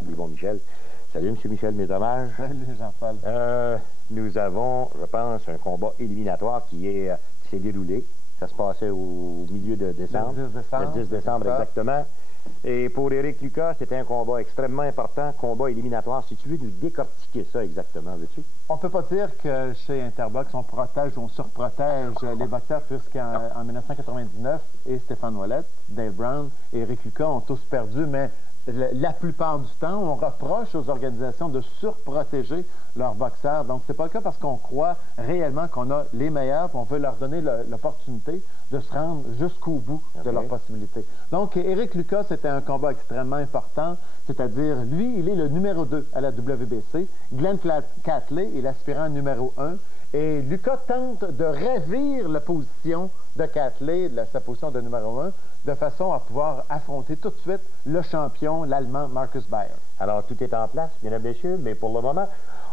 table, Yvon Michel. Salut, M. Michel, mes hommages. Salut, Jean-Paul. Nous avons, je pense, un combat éliminatoire qui s'est déroulé. Ça se passait au milieu de décembre. Le 10 décembre. Le 10 décembre, exactement. Et pour Éric Lucas, c'était un combat extrêmement important, combat éliminatoire. Si tu veux nous décortiquer ça exactement, veux-tu? On ne peut pas dire que chez Interbox, on protège ou on surprotège les boxeurs, puisqu'en 1999, et Stéphane Ouellet, Dave Brown et Éric Lucas ont tous perdu, mais la plupart du temps, on reproche aux organisations de surprotéger leurs boxeurs. Donc, c'est pas le cas parce qu'on croit réellement qu'on a les meilleurs et on veut leur donner l'opportunité de se rendre jusqu'au bout de leurs possibilités. Donc, Éric Lucas, c'était un combat extrêmement important, c'est-à-dire, lui, il est le numéro 2 à la WBC. Glenn Catley est l'aspirant numéro 1. Et Lucas tente de ravir la position de Catley, sa position de numéro 1, de façon à pouvoir affronter tout de suite le champion, l'Allemand Marcus Bayer. Alors, tout est en place, mesdames et messieurs, mais pour le moment,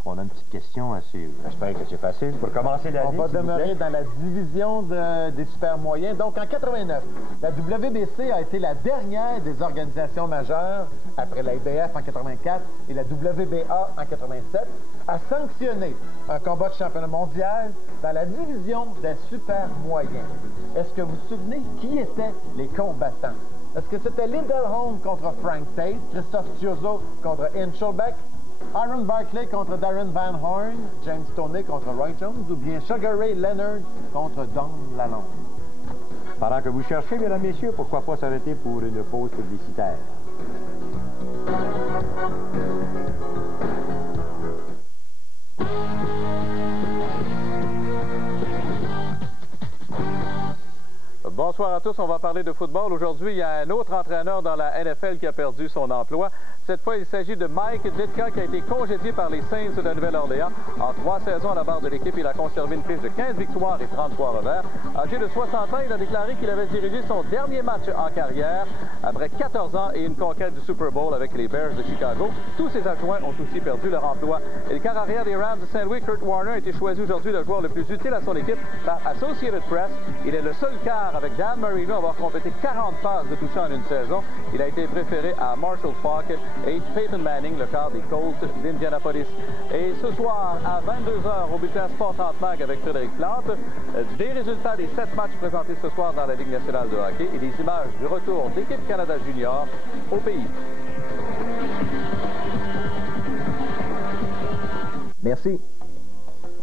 on a une petite question assez... J'espère que c'est facile. Pour commencer la vie, on va demeurer dans la division des super moyens. Donc, en 89, la WBC a été la dernière des organisations majeures, après la IBF en 84 et la WBA en 87, à sanctionner un combat de championnat mondial dans la division des super moyens. Est-ce que vous vous souvenez qui étaient les combattants? Est-ce que c'était Lindelholm contre Frank Tate, Christophe Chiozzo contre Ian Schulbeck, Aaron Barkley contre Darren Van Horn, James Toney contre Roy Jones, ou bien Sugar Ray Leonard contre Don Lalonde? Pendant que vous cherchez, mesdames et messieurs, pourquoi pas s'arrêter pour une pause publicitaire? Bonsoir à tous, on va parler de football. Aujourd'hui, il y a un autre entraîneur dans la NFL qui a perdu son emploi. Cette fois, il s'agit de Mike Ditka qui a été congédié par les Saints de la Nouvelle-Orléans. En 3 saisons à la barre de l'équipe, il a conservé une fiche de 15 victoires et 33 revers. Âgé de 60 ans, il a déclaré qu'il avait dirigé son dernier match en carrière après 14 ans et une conquête du Super Bowl avec les Bears de Chicago. Tous ses adjoints ont aussi perdu leur emploi. Et le quart arrière des Rams de Saint-Louis, Kurt Warner, a été choisi aujourd'hui le joueur le plus utile à son équipe par Associated Press. Il est le seul quart avec Dan Marino à avoir complété 40 passes de toucher en une saison. Il a été préféré à Marshall Faulk et Peyton Manning, le quart des Colts d'Indianapolis. Et ce soir, à 22h, au bulletin Sport 30 Mag avec Frédéric Plante, des résultats des 7 matchs présentés ce soir dans la Ligue nationale de hockey et des images du retour d'équipe Canada Junior au pays. Merci.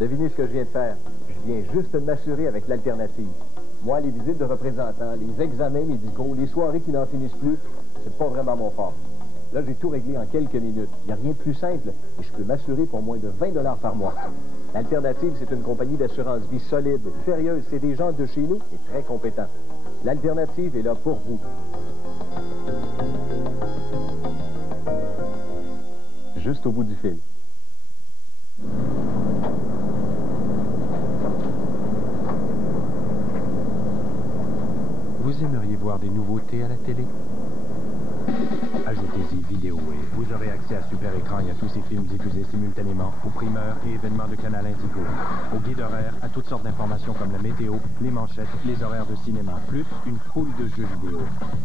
Devinez ce que je viens de faire. Je viens juste de m'assurer avec l'alternative. Moi, les visites de représentants, les examens médicaux, les soirées qui n'en finissent plus, c'est pas vraiment mon fort. Là, j'ai tout réglé en quelques minutes. Il n'y a rien de plus simple et je peux m'assurer pour moins de 20 $ par mois. L'Alternative, c'est une compagnie d'assurance vie solide, sérieuse. C'est des gens de chez nous et très compétents. L'Alternative est là pour vous. Juste au bout du fil. Vous aimeriez voir des nouveautés à la télé? Ajoutez-y Vidéowave. Vous aurez accès à Super Écran et à tous ces films diffusés simultanément, aux primeurs et événements de Canal Indigo, au guide horaire, à toutes sortes d'informations comme la météo, les manchettes, les horaires de cinéma, plus une foule de jeux vidéo.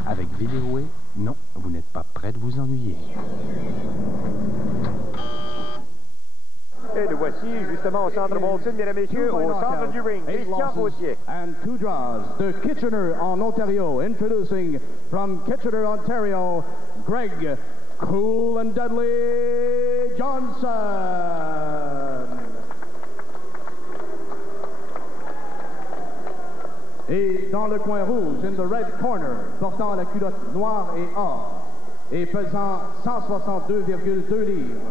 Avec Vidéowave, non, vous n'êtes pas prêt de vous ennuyer. Et le voici justement au centre Molson, mesdames et messieurs, au centre du ring, Christian Gauthier. And 2 draws de Kitchener en Ontario. Introducing from Kitchener, Ontario, Greg Cool and Dudley Johnson. Et dans le coin rouge, in the red corner, portant la culotte noire et or, et pesant 162,2 livres.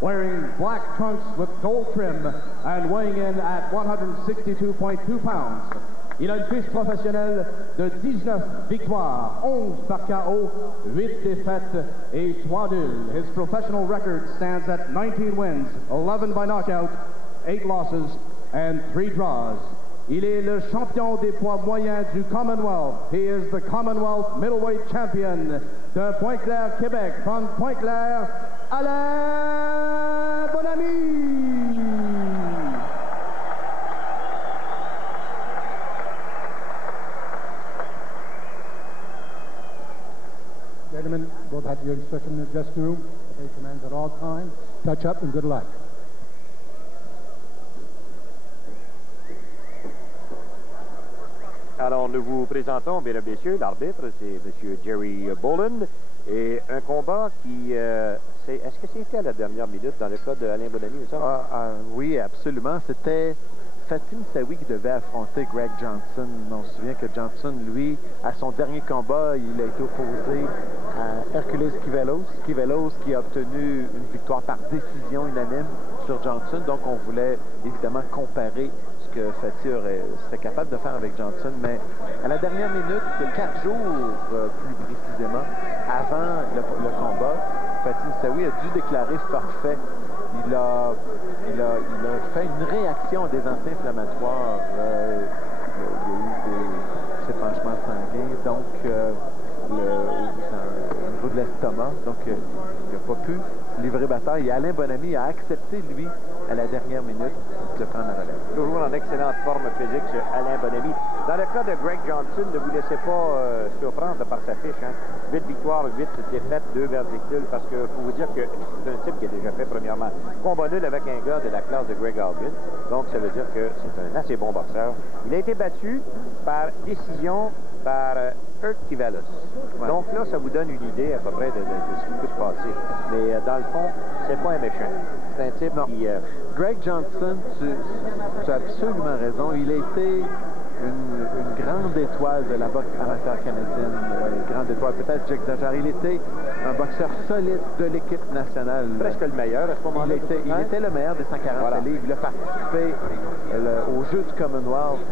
Wearing black trunks with gold trim and weighing in at 162.2 pounds. Il a une fiche professionnelle de 19 victoires, 11 par KO, 8 défaites et 3 nuls. His professional record stands at 19 wins, 11 by knockout, 8 losses and 3 draws. Il est le champion des poids moyens du Commonwealth. He is the Commonwealth middleweight champion de Pointe-Claire, Québec. From Pointe-Claire, Alain Bonamy. Gentlemen, both had your instruction in the dressing room. Take commands at all times. Touch up and good luck. Alors, nous vous présentons, mesdames et messieurs, l'arbitre, c'est M. Jerry Boland. Et un combat qui... est-ce que c'était à la dernière minute dans le cas d'Alain Bonamy, ça? Oui, absolument. C'était Fatim Saoui qui devait affronter Greg Johnson. On se souvient que Johnson, lui, à son dernier combat, il a été opposé à Hercules Kivelos. Kivelos qui a obtenu une victoire par décision unanime sur Johnson. Donc, on voulait évidemment comparer ce que Fatih serait capable de faire avec Johnson. Mais à la dernière minute, 4 jours plus précisément, avant le combat, Fatim Saoui a dû déclarer forfait. Il a fait une réaction à des anti-inflammatoires. Il y a eu des épanchements sanguins, donc au niveau de l'estomac. Donc, il n'a pas pu livrer bataille. Et Alain Bonamy a accepté, lui, à la dernière minute, de prendre la relève. Toujours en excellente forme physique, ce Alain Bonamy. Dans le cas de Greg Johnson, ne vous laissez pas surprendre par sa fiche. 8 victoires, 8 défaites, 2 verdicules, parce qu'il faut vous dire que c'est un type qui a déjà fait, premièrement, combat nul avec un gars de la classe de Greg Albin. Donc, ça veut dire que c'est un assez bon boxeur. Il a été battu par décision par Herc Kivelos. Ouais. Donc là, ça vous donne une idée à peu près de ce qui peut se passer. Mais dans le fond, c'est pas un méchant. C'est un type qui... Greg Johnson, tu as absolument raison. Il a été une grande étoile de la boxe amateur canadienne. Une grande étoile, peut-être j'exagère. Il était un boxeur solide de l'équipe nationale. Presque le meilleur à ce moment-là. Il était le meilleur des 140 livres. Il a participé aux Jeux du Commonwealth.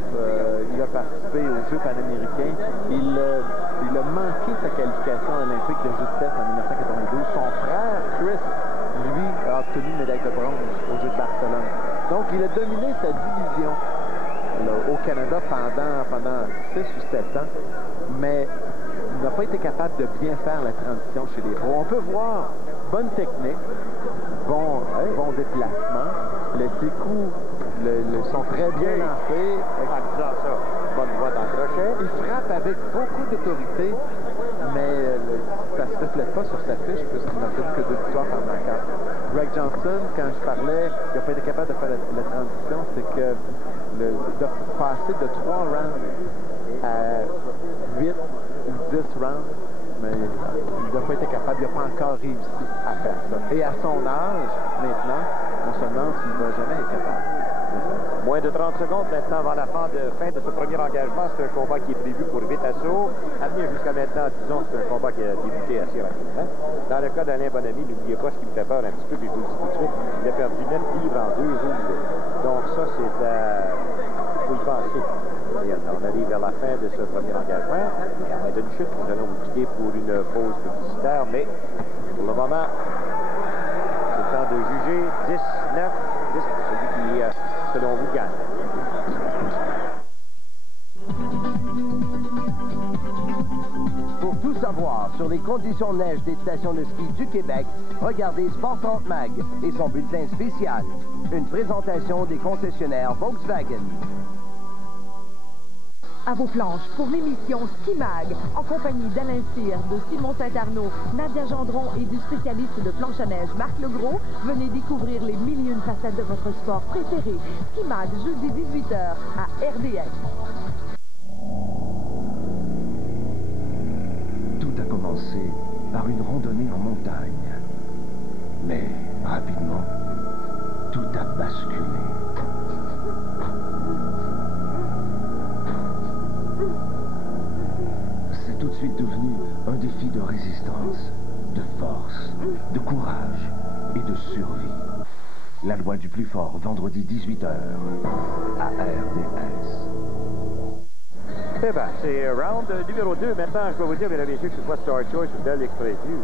Il a participé aux Jeux panaméricains. Il a manqué sa qualification olympique de justesse en 1992. Son frère, Chris, lui, a obtenu une médaille de bronze aux Jeux de Barcelone. Donc, il a dominé sa division au Canada pendant 6 ou 7 ans, mais il n'a pas été capable de bien faire la transition chez les pros. On peut voir bonne technique, bon déplacement, les petits coups sont très bien lancés. En disant ça, bonne voie dans le crochet. Il frappe avec beaucoup d'autorité, mais ça ne se reflète pas sur sa fiche puisqu'il n'a fait que 2 victoires par knockout. Greg Johnson, quand je parlais, il n'a pas été capable de faire la transition, c'est que de passer de 3 rounds à 8 ou 10 rounds, mais il n'a pas été capable, il n'a pas encore réussi à faire ça. Et à son âge, maintenant, on se demande s'il ne va jamais être capable. Moins de 30 secondes maintenant avant la fin de ce premier engagement. C'est un combat qui est prévu pour 8 assauts. À venir jusqu'à maintenant, disons, c'est un combat qui a débuté assez rapidement. Dans le cas d'Alain Bonamy, n'oubliez pas ce qui me fait peur un petit peu, puis je vous le dis tout de suite, il a perdu 9 livres en 2 jours. Donc ça, c'est à... il faut y penser. Et on arrive vers la fin de ce premier engagement. Et à de une chute, nous allons vous quitter pour une pause publicitaire, mais pour le moment, c'est le temps de juger 10-9, 10 pour celui qui, selon vous, gagne. Pour tout savoir sur les conditions de neige des stations de ski du Québec, regardez Sport 30 Mag et son bulletin spécial. Une présentation des concessionnaires Volkswagen. À vos planches pour l'émission Ski Mag, en compagnie d'Alain Cyr, de Simon Saint-Arnaud, Nadia Gendron et du spécialiste de planche à neige Marc Legros, venez découvrir les 1001 facettes de votre sport préféré. Ski Mag, jeudi 18h à RDS. Tout a commencé par une randonnée en montagne. Mais rapidement, tout a basculé. C'est tout de suite devenu un défi de résistance, de force, de courage et de survie. La loi du plus fort, vendredi 18h, à RDS. Eh bien, c'est round numéro 2. Maintenant, je dois vous dire, mesdames et messieurs, que ce soit Star Choice ou Bell Express View,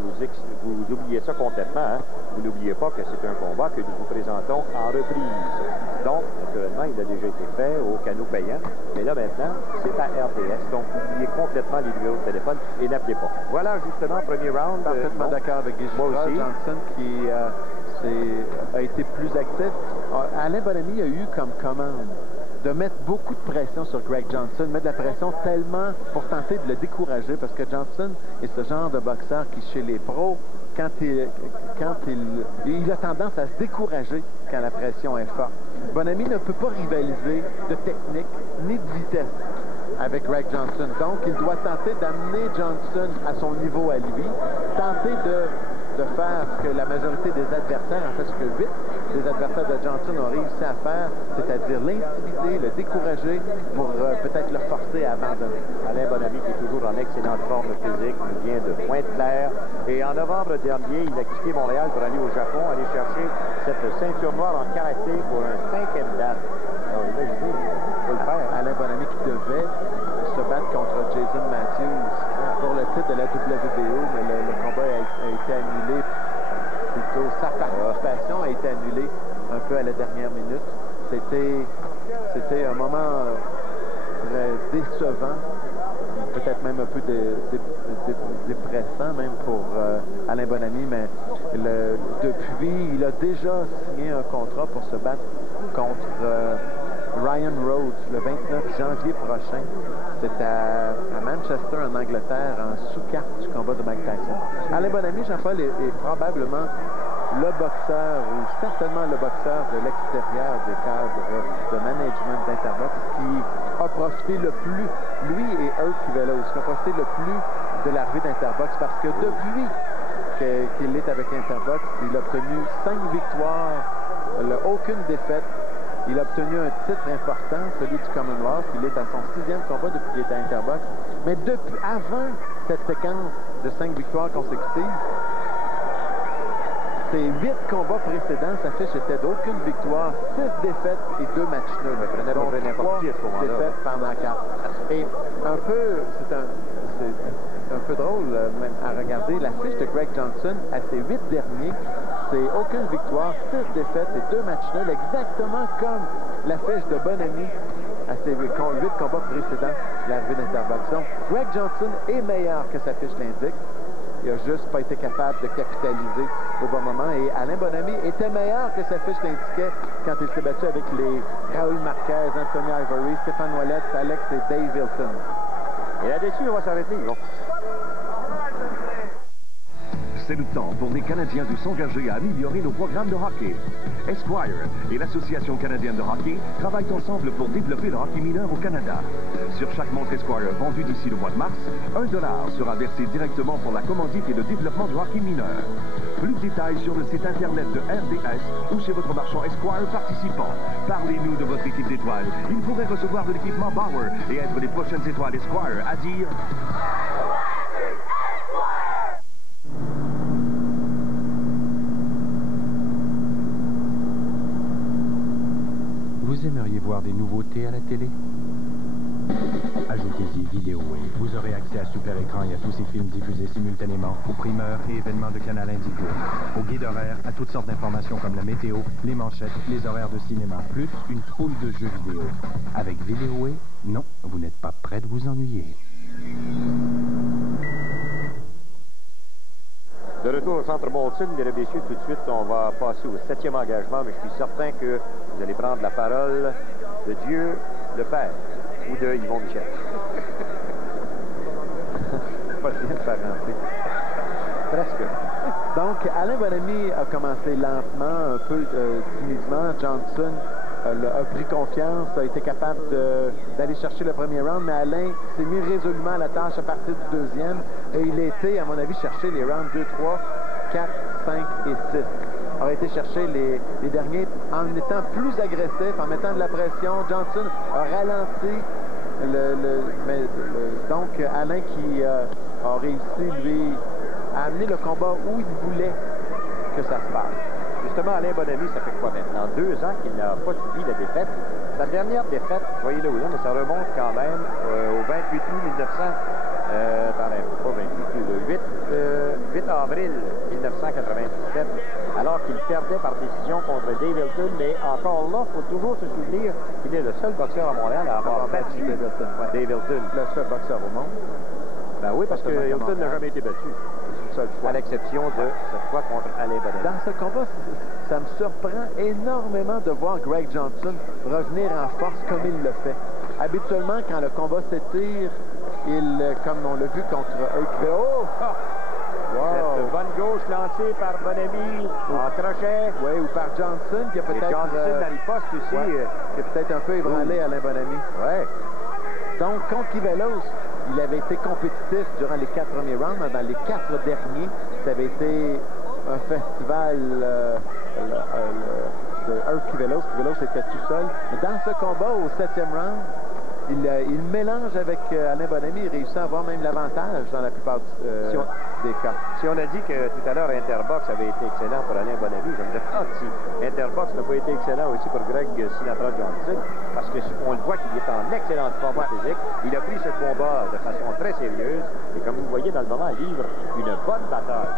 vous oubliez ça complètement. Hein? Vous n'oubliez pas que c'est un combat que nous vous présentons en reprise. Donc, naturellement, il a déjà été fait au canot payant. Mais là, maintenant, c'est à RDS. Donc, oubliez complètement les numéros de téléphone et n'appelez pas. Voilà, justement, premier round. Parfaitement d'accord avec Guy Johnson qui a été plus actif. Alain Bonamy a eu comme commande de mettre beaucoup de pression sur Greg Johnson, mettre de la pression tellement pour tenter de le décourager, parce que Johnson est ce genre de boxeur qui, chez les pros, quand il a tendance à se décourager quand la pression est forte. Bonami ne peut pas rivaliser de technique ni de vitesse avec Greg Johnson. Donc, il doit tenter d'amener Johnson à son niveau à lui, tenter de faire ce que la majorité des adversaires, en fait ce que 8 des adversaires de Johnson ont réussi à faire, c'est-à-dire l'intimider, le décourager pour peut-être le forcer à abandonner. Alain Bonami qui est toujours en excellente forme physique, il vient de Pointe-Claire et en novembre dernier, il a quitté Montréal pour aller au Japon, aller chercher cette ceinture noire en karaté pour un 5e dan. Alors imaginez, il faut le faire. Alain Bonami qui devait se battre contre Jason Matthews pour le titre de la WBO, mais le combat a été annulé. Plutôt, sa participation a été annulée un peu à la dernière minute. C'était un moment très décevant, peut-être même un peu dépressant même pour Alain Bonami, mais depuis, il a déjà signé un contrat pour se battre contre Ryan Rhodes le 29 janvier prochain. C'est à Manchester, en Angleterre, en sous-carte du combat de Mike Tyson. Alain Bonami, Jean-Paul, est probablement le boxeur, ou certainement le boxeur de l'extérieur des cadres de management d'Interbox qui a profité le plus, lui et Herb Kivelos, qui ont profité le plus de l'arrivée d'Interbox, parce que depuis qu'il est avec Interbox, il a obtenu 5 victoires, aucune défaite. Il a obtenu un titre important, celui du Commonwealth. Il est à son 6e combat depuis qu'il est à Interbox. Mais avant cette séquence de 5 victoires consécutives, ses 8 combats précédents, sa fiche était d'aucune victoire, 6 défaites et 2 matchs nuls. Donc 3 défaites pendant 4. Et c'est un peu drôle même à regarder la fiche de Greg Johnson à ses 8 derniers. C'est aucune victoire, 6 défaites et 2 matchs nuls, exactement comme la fiche de Bonami à ses 8 combats précédents de l'arrivée d'Interbox. Donc, Greg Johnson est meilleur que sa fiche l'indique. Il n'a juste pas été capable de capitaliser au bon moment. Et Alain Bonami était meilleur que sa fiche l'indiquait quand il s'est battu avec les Raoul Marquez, Anthony Ivory, Stéphane Ouellet, Alex et Dave Hilton. Et là-dessus, on va s'arrêter. Bon. C'est le temps pour les Canadiens de s'engager à améliorer nos programmes de hockey. Esquire et l'Association canadienne de hockey travaillent ensemble pour développer le hockey mineur au Canada. Sur chaque montre Esquire vendue d'ici le mois de mars, $1 sera versé directement pour la commandite et le développement du hockey mineur. Plus de détails sur le site internet de RDS ou chez votre marchand Esquire participant. Parlez-nous de votre équipe d'étoiles. Ils pourraient recevoir de l'équipement Bauer et être les prochaines étoiles Esquire à dire... Vous aimeriez voir des nouveautés à la télé? Ajoutez-y Vidéowave. Vous aurez accès à Super Écran et à tous ces films diffusés simultanément, aux primeurs et événements de Canal Indigo, au guide horaire, à toutes sortes d'informations comme la météo, les manchettes, les horaires de cinéma, plus une foule de jeux vidéo. Avec Vidéowave, non, vous n'êtes pas prêt de vous ennuyer. De retour au centre Molson, mesdames et messieurs, tout de suite, on va passer au 7e engagement, mais je suis certain que vous allez prendre la parole de Dieu le Père ou de Yvon Michel. Pas bien de faire rentrer. Presque. Donc, Alain Bonami a commencé lentement, un peu timidement. Johnson a pris confiance, a été capable d'aller chercher le premier round, mais Alain s'est mis résolument à la tâche à partir du deuxième et il a été, à mon avis, chercher les rounds 2, 3, 4, 5 et 6. Il a été chercher les derniers en étant plus agressif, en mettant de la pression. Johnson a ralenti donc Alain qui a réussi, lui, à amener le combat où il voulait que ça se passe. Justement, Alain Bonami, ça fait quoi maintenant? 2 ans qu'il n'a pas subi la défaite. Sa dernière défaite, voyez-le où, mais ça remonte quand même au 28 août 1900. Attendez, pas 28 août, le 8 avril 1997, alors qu'il perdait par décision contre Dave Hilton. Mais encore là, il faut toujours se souvenir qu'il est le seul boxeur à Montréal à avoir battu Dave Hilton. Le seul boxeur au monde. Ben oui, parce que Hilton n'a jamais été battu. À l'exception de cette fois contre Alain Bonami. Dans ce combat, ça me surprend énormément de voir Greg Johnson revenir en force comme il le fait. Habituellement, quand le combat s'étire, comme on l'a vu contre Herb. Oh! cette bonne gauche lancée par Bonamy en crochet. Oui, ou par Johnson, qui a peut-être... Johnson dans le poste aussi. Qui a peut-être un peu ébranlé Alain Bonamy. Ouais. Donc, contre Kivelos, il avait été compétitif durant les 4 premiers rounds, mais dans les 4 derniers, ça avait été un festival de Herb Kivelos. Kivelos était tout seul. Mais dans ce combat, au 7e round, il mélange avec Alain Bonamy. Il réussit à avoir même l'avantage dans la plupart des cas. Si on a dit que tout à l'heure, Interbox avait été excellent pour Alain Bonamy, je me demande si Interbox n'a pas été excellent aussi pour Greg Sinatra Johnson, parce qu'on le voit qu'il est en excellente forme physique. Il a pris ce combat de façon très sérieuse, et comme vous voyez dans le moment, il livre une bonne bataille.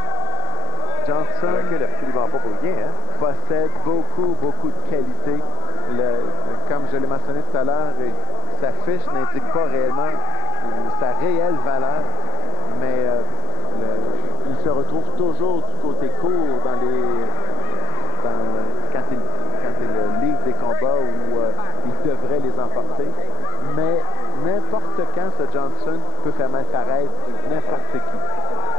Johnson ne recule absolument pas pour rien, hein? Possède beaucoup de qualité. Comme je l'ai mentionné tout à l'heure, sa fiche n'indique pas réellement sa réelle valeur, mais il se retrouve toujours du côté court quand il livre des combats où il devrait les emporter. Mais n'importe quand, ce Johnson peut faire mal paraître n'importe qui.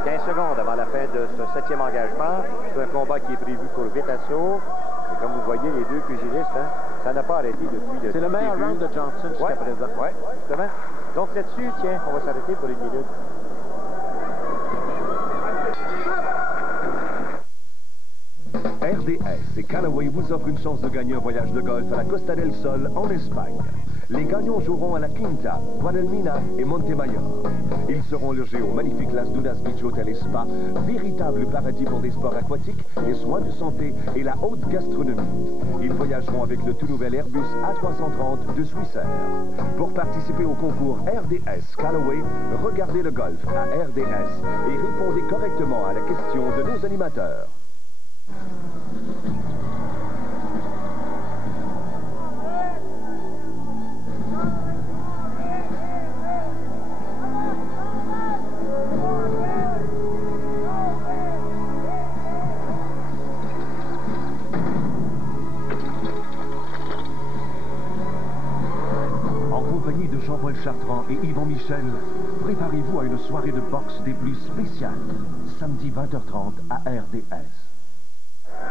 15 secondes avant la fin de ce 7e engagement. C'est un combat qui est prévu pour vite assaut. Et comme vous voyez, les deux pugilistes, hein, ça n'a pas arrêté depuis le début. C'est le meilleur round de Johnson jusqu'à présent. Oui, justement. Donc là-dessus, tiens, on va s'arrêter pour 1 minute. RDS et Callaway vous offrent une chance de gagner un voyage de golf à la Costa del Sol en Espagne. Les gagnants joueront à la Quinta, Guadalmina et Montemayor. Ils seront logés au magnifique Las Dunas Beach Hotel et Spa, véritable paradis pour des sports aquatiques, les soins de santé et la haute gastronomie. Ils voyageront avec le tout nouvel Airbus A330 de Swissair. Pour participer au concours RDS Callaway, regardez le golf à RDS et répondez correctement à la question de nos animateurs. En compagnie de Jean-Paul Chartrand et Yvon Michel, préparez-vous à une soirée de boxe des plus spéciales, samedi 20h30 à RDS.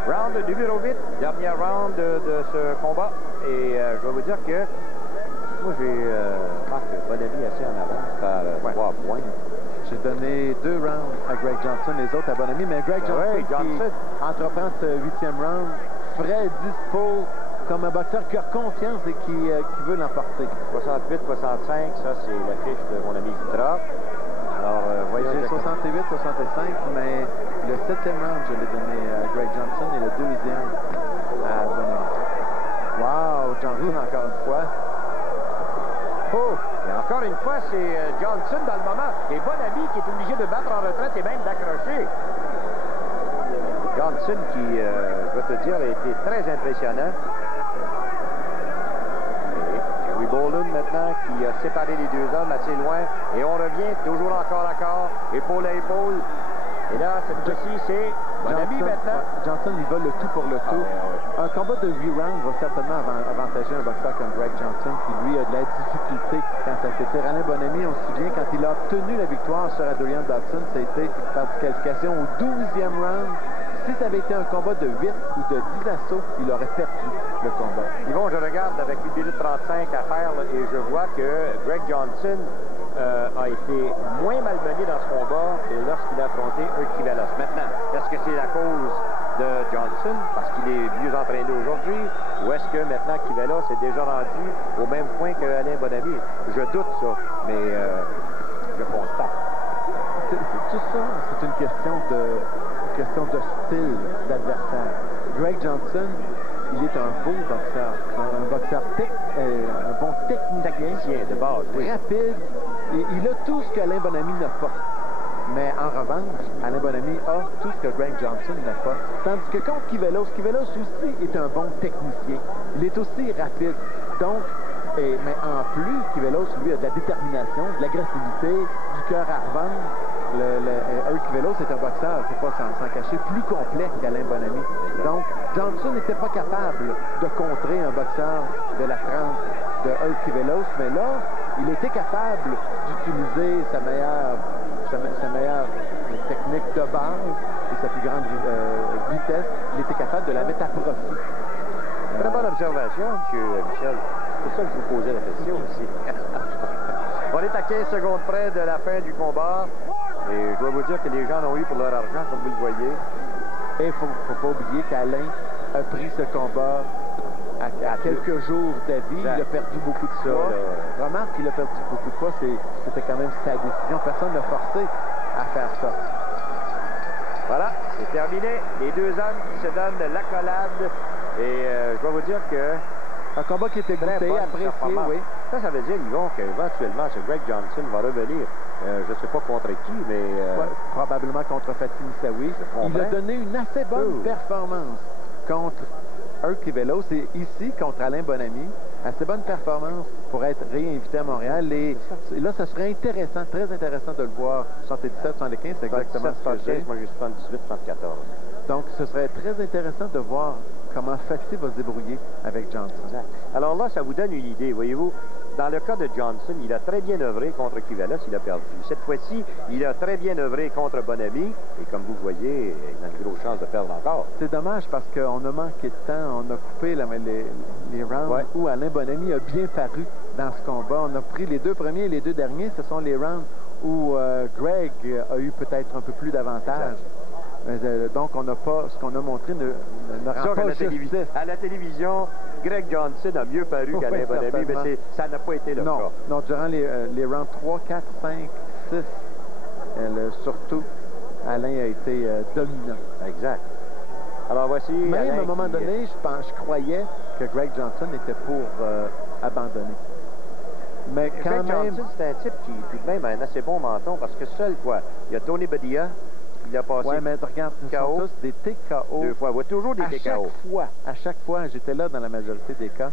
Round numéro 8, dernier round de ce combat. Et je vais vous dire que moi, j'ai Bonamy assez en avance par 3 points. J'ai donné 2 rounds à Greg Johnson, les autres à Bonamy, mais Greg Johnson, qui entreprend ce 8e round, frais, dispo, comme un boxeur qui a confiance et qui veut l'emporter. 68-65, ça c'est la fiche de mon ami Vitra. Alors, voyons. J'ai 68-65, mais le 7e round, je l'ai donné à Greg Johnson et le 2e à Bonamy. Wow, Johnson encore une fois. Oh, et encore une fois, c'est Johnson dans le moment. Et Bonamy qui est obligé de battre en retraite et même d'accrocher. Johnson qui, je vais te dire, a été très impressionnant. Jerry Bolin maintenant qui a séparé les deux hommes assez loin. Et on revient toujours encore à corps, épaule à épaule. Et là, cette fois-ci, c'est Bonamy maintenant. Johnson, il va le tout pour le tout. Un combat de 8 rounds va certainement avantager un boxeur comme Greg Johnson, qui lui a de la difficulté quand ça s'étire. Alain Bonamy, on se souvient, quand il a obtenu la victoire sur Adrian Dodson, ça a été par disqualification au 12e round. Si ça avait été un combat de 8 ou de 10 assauts, il aurait perdu le combat. Yvon, je regarde avec 1 minute 35 à faire là, et je vois que Greg Johnson a été moins malmené dans ce combat que lorsqu'il a affronté Kivelos. Maintenant, est-ce que c'est la cause de Johnson parce qu'il est mieux entraîné aujourd'hui, ou est-ce que maintenant Kivelos est déjà rendu au même point que Alain Bonamy? Je doute ça, mais je constate. Tout ça, c'est une question de style d'adversaire. Greg Johnson, il est un beau boxeur, un boxeur un bon technicien de base, oui. Rapide, et il a tout ce qu'Alain Bonamy n'a pas. Mais en revanche, Alain Bonamy a tout ce que Greg Johnson n'a pas. Tandis que contre Kivelos aussi est un bon technicien. Il est aussi rapide. Donc, mais en plus, Kivelos, lui, a de la détermination, de l'agressivité, du cœur à revendre. Kivelos est un boxeur, il ne faut pas s'en cacher, plus complet qu'Alain Bonamy. Donc, Johnson n'était pas capable de contrer un boxeur de la trempe de Kivelos, mais là, il était capable d'utiliser sa meilleure technique de base et sa plus grande vitesse, il était capable de la mettre à profit. Très bonne observation, M. Michel. C'est pour ça que je vous posais la question aussi. On est à 15 secondes près de la fin du combat. Et je dois vous dire que les gens l'ont eu pour leur argent, comme vous le voyez. Et il ne faut pas oublier qu'Alain a pris ce combat à quelques jours d'avis. Il a perdu beaucoup de poids. Remarque qu'il a perdu beaucoup de poids. C'était quand même sa décision. Personne ne l'a forcé à faire ça. Voilà, c'est terminé. Les deux hommes qui se donnent l'accolade. Et je dois vous dire que... Un combat qui était goûté, apprécié, oui. Ça veut dire, Yvon, qu'éventuellement, ce Greg Johnson va revenir. Je ne sais pas contre qui, mais... Ouais, probablement contre Fatim Saoui. Il a donné une assez bonne performance contre Herc Kivelos. Et ici, contre Alain Bonamy, assez bonne performance pour être réinvité à Montréal. Et là, ça serait intéressant, très intéressant de le voir. 77, 75, c'est exactement ce que j'ai. Moi, j'ai 78, 74. Donc, ce serait très intéressant de voir comment Fatih va se débrouiller avec Johnson. Exact. Alors là, ça vous donne une idée, voyez-vous. Dans le cas de Johnson, il a très bien œuvré contre Kivelos, il a perdu. Cette fois-ci, il a très bien œuvré contre Bonamy. Et comme vous voyez, il a une grosse chance de perdre encore. C'est dommage parce qu'on a manqué de temps. On a coupé les rounds où Alain Bonamy a bien paru dans ce combat. On a pris les deux premiers et les deux derniers. Ce sont les rounds où Greg a eu peut-être un peu plus d'avantage. Donc, on n'a pas, ce qu'on a montré ne rend pas justice. À la télévision, Greg Johnson a mieux paru qu'Alain Bonamy, mais ça n'a pas été le cas. Non, durant les rounds 3, 4, 5, 6, surtout, Alain a été dominant. Exact. Alors, voici Même Alain à un moment donné, je croyais que Greg Johnson était pour abandonner. Mais quand Greg même... Johnson, c'est un type qui, tout de même, a un assez bon menton, parce que seul, il y a Tony Badia. Il a passé. Oui, mais regarde, nous sommes tous des TKO. Deux fois. Ouais, toujours des TKO. À chaque fois, j'étais là dans la majorité des cas.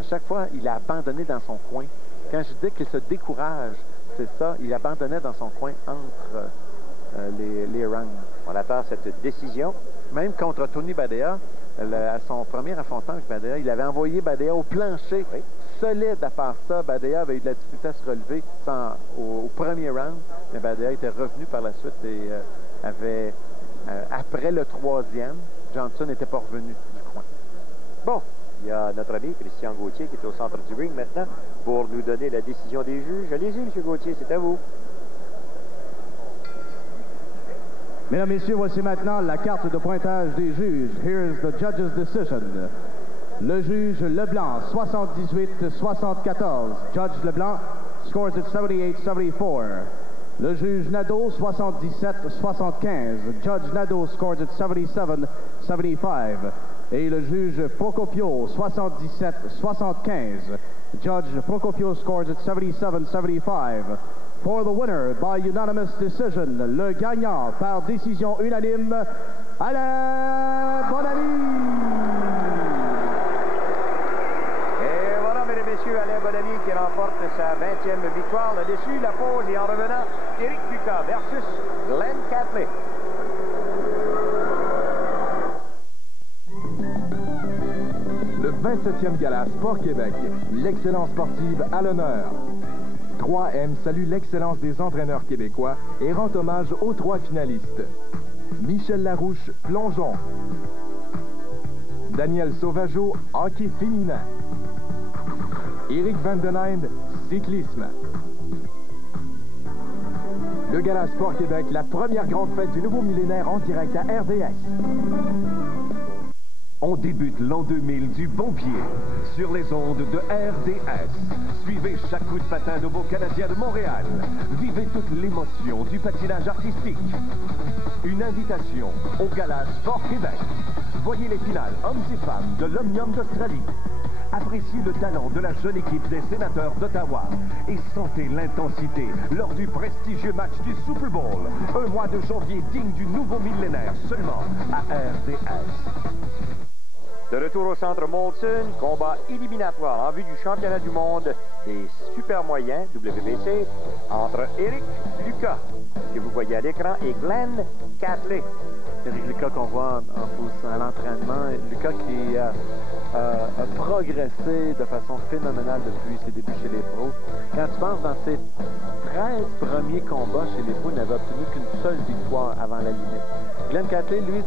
À chaque fois, il a abandonné dans son coin. Quand je dis qu'il se décourage, c'est ça. Il abandonnait dans son coin entre les rounds. On attend cette décision. Même contre Tony Badea, à son premier affrontement avec Badea, il avait envoyé Badea au plancher. Oui. Solide à part ça. Badea avait eu de la difficulté à se relever au premier round. Mais Badea était revenu par la suite et... après le troisième, Johnson n'était pas revenu du coin. Bon, il y a notre ami Christian Gauthier qui est au centre du ring maintenant pour nous donner la décision des juges. Allez-y, M. Gauthier, c'est à vous. Mesdames, Messieurs, voici maintenant la carte de pointage des juges. Here's the judge's decision. Le juge Leblanc, 78-74. Judge Leblanc scores at 78-74. Le juge Nadeau, 77-75. Judge Nadeau scores at 77-75. Et le juge Procopio, 77-75. Judge Procopio scores at 77-75. For the winner by unanimous decision, le gagnant par décision unanime, Alain Bonamy. Et voilà, mesdames et messieurs, Alain Bonamy qui remporte sa 20e victoire. Là-dessus, la pause et en revenant, Éric Lucas versus Glenn Catley. Le 27e Gala Sport Québec, l'excellence sportive à l'honneur. 3M salue l'excellence des entraîneurs québécois et rend hommage aux 3 finalistes. Michel Larouche, plongeon. Daniel Sauvageau, hockey féminin. Éric Vandenheim, cyclisme. Le Gala Sport Québec, la première grande fête du nouveau millénaire en direct à RDS. On débute l'an 2000 du bon pied sur les ondes de RDS. Suivez chaque coup de patin de vos Canadiens de Montréal. Vivez toute l'émotion du patinage artistique. Une invitation au Gala Sport Québec. Voyez les finales hommes et femmes de l'Omnium d'Australie. Appréciez le talent de la jeune équipe des Sénateurs d'Ottawa et sentez l'intensité lors du prestigieux match du Super Bowl. Un mois de janvier digne du nouveau millénaire seulement à RDS. De retour au centre Molson, combat éliminatoire en vue du championnat du monde des super moyens WBC entre Éric Lucas, que vous voyez à l'écran, et Glenn Catley. Éric Lucas qu'on voit en position à l'entraînement. Lucas gars qui a progressé de façon phénoménale depuis ses débuts chez les pros. Quand tu penses dans ses 13 premiers combats chez les pros, il n'avait obtenu qu'une seule victoire avant la limite. Glenn Catley, lui,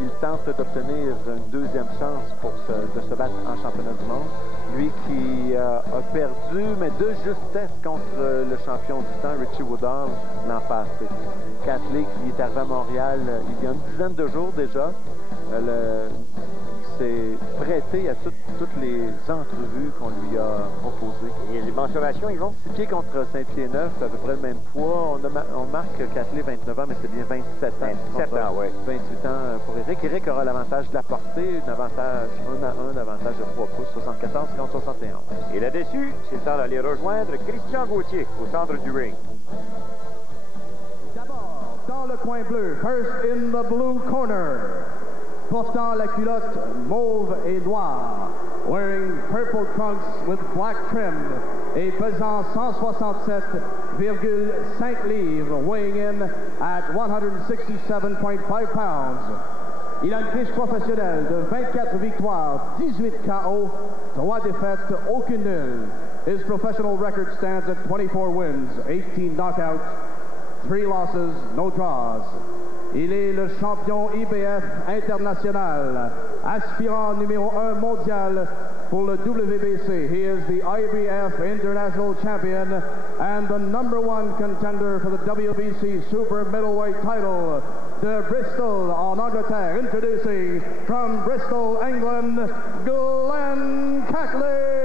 il tente d'obtenir une deuxième chance de se battre en championnat du monde. Lui qui a perdu, mais de justesse, contre le champion du temps, Richie Woodall, l'an passé. Catley qui est arrivé à Montréal il y a une dizaine de jours déjà. S'est prêté à toutes les entrevues qu'on lui a proposées. Et les mensurations, ils vont? 6 pieds contre Saint-Pierre-Neuf, à peu près le même poids. On marque Catley 29 ans, mais c'est bien 27 ans. 27 ans, oui. 28 ans pour Eric. Eric aura l'avantage de la portée, un avantage 1 à 1, avantage de 3 pouces, 74 contre 71. Et là-dessus, c'est le temps d'aller rejoindre Christian Gauthier au centre du ring. D'abord, dans le coin bleu, first in the blue corner, portant la culotte mauve et noire, wearing purple trunks with black trim et pesant 167,5 livres, weighing in at 167.5 pounds. Il a une fiche professionnelle de 24 victoires, 18 KO, 3 défaites, aucune nulle. His professional record stands at 24 wins, 18 knockouts, 3 losses, no draws. Il est le champion IBF international, aspirant numéro 1 mondial pour le WBC. He is the IBF international champion and the #1 contender for the WBC super middleweight title. De Bristol, en Angleterre, introducing from Bristol, England, Glenn Catley.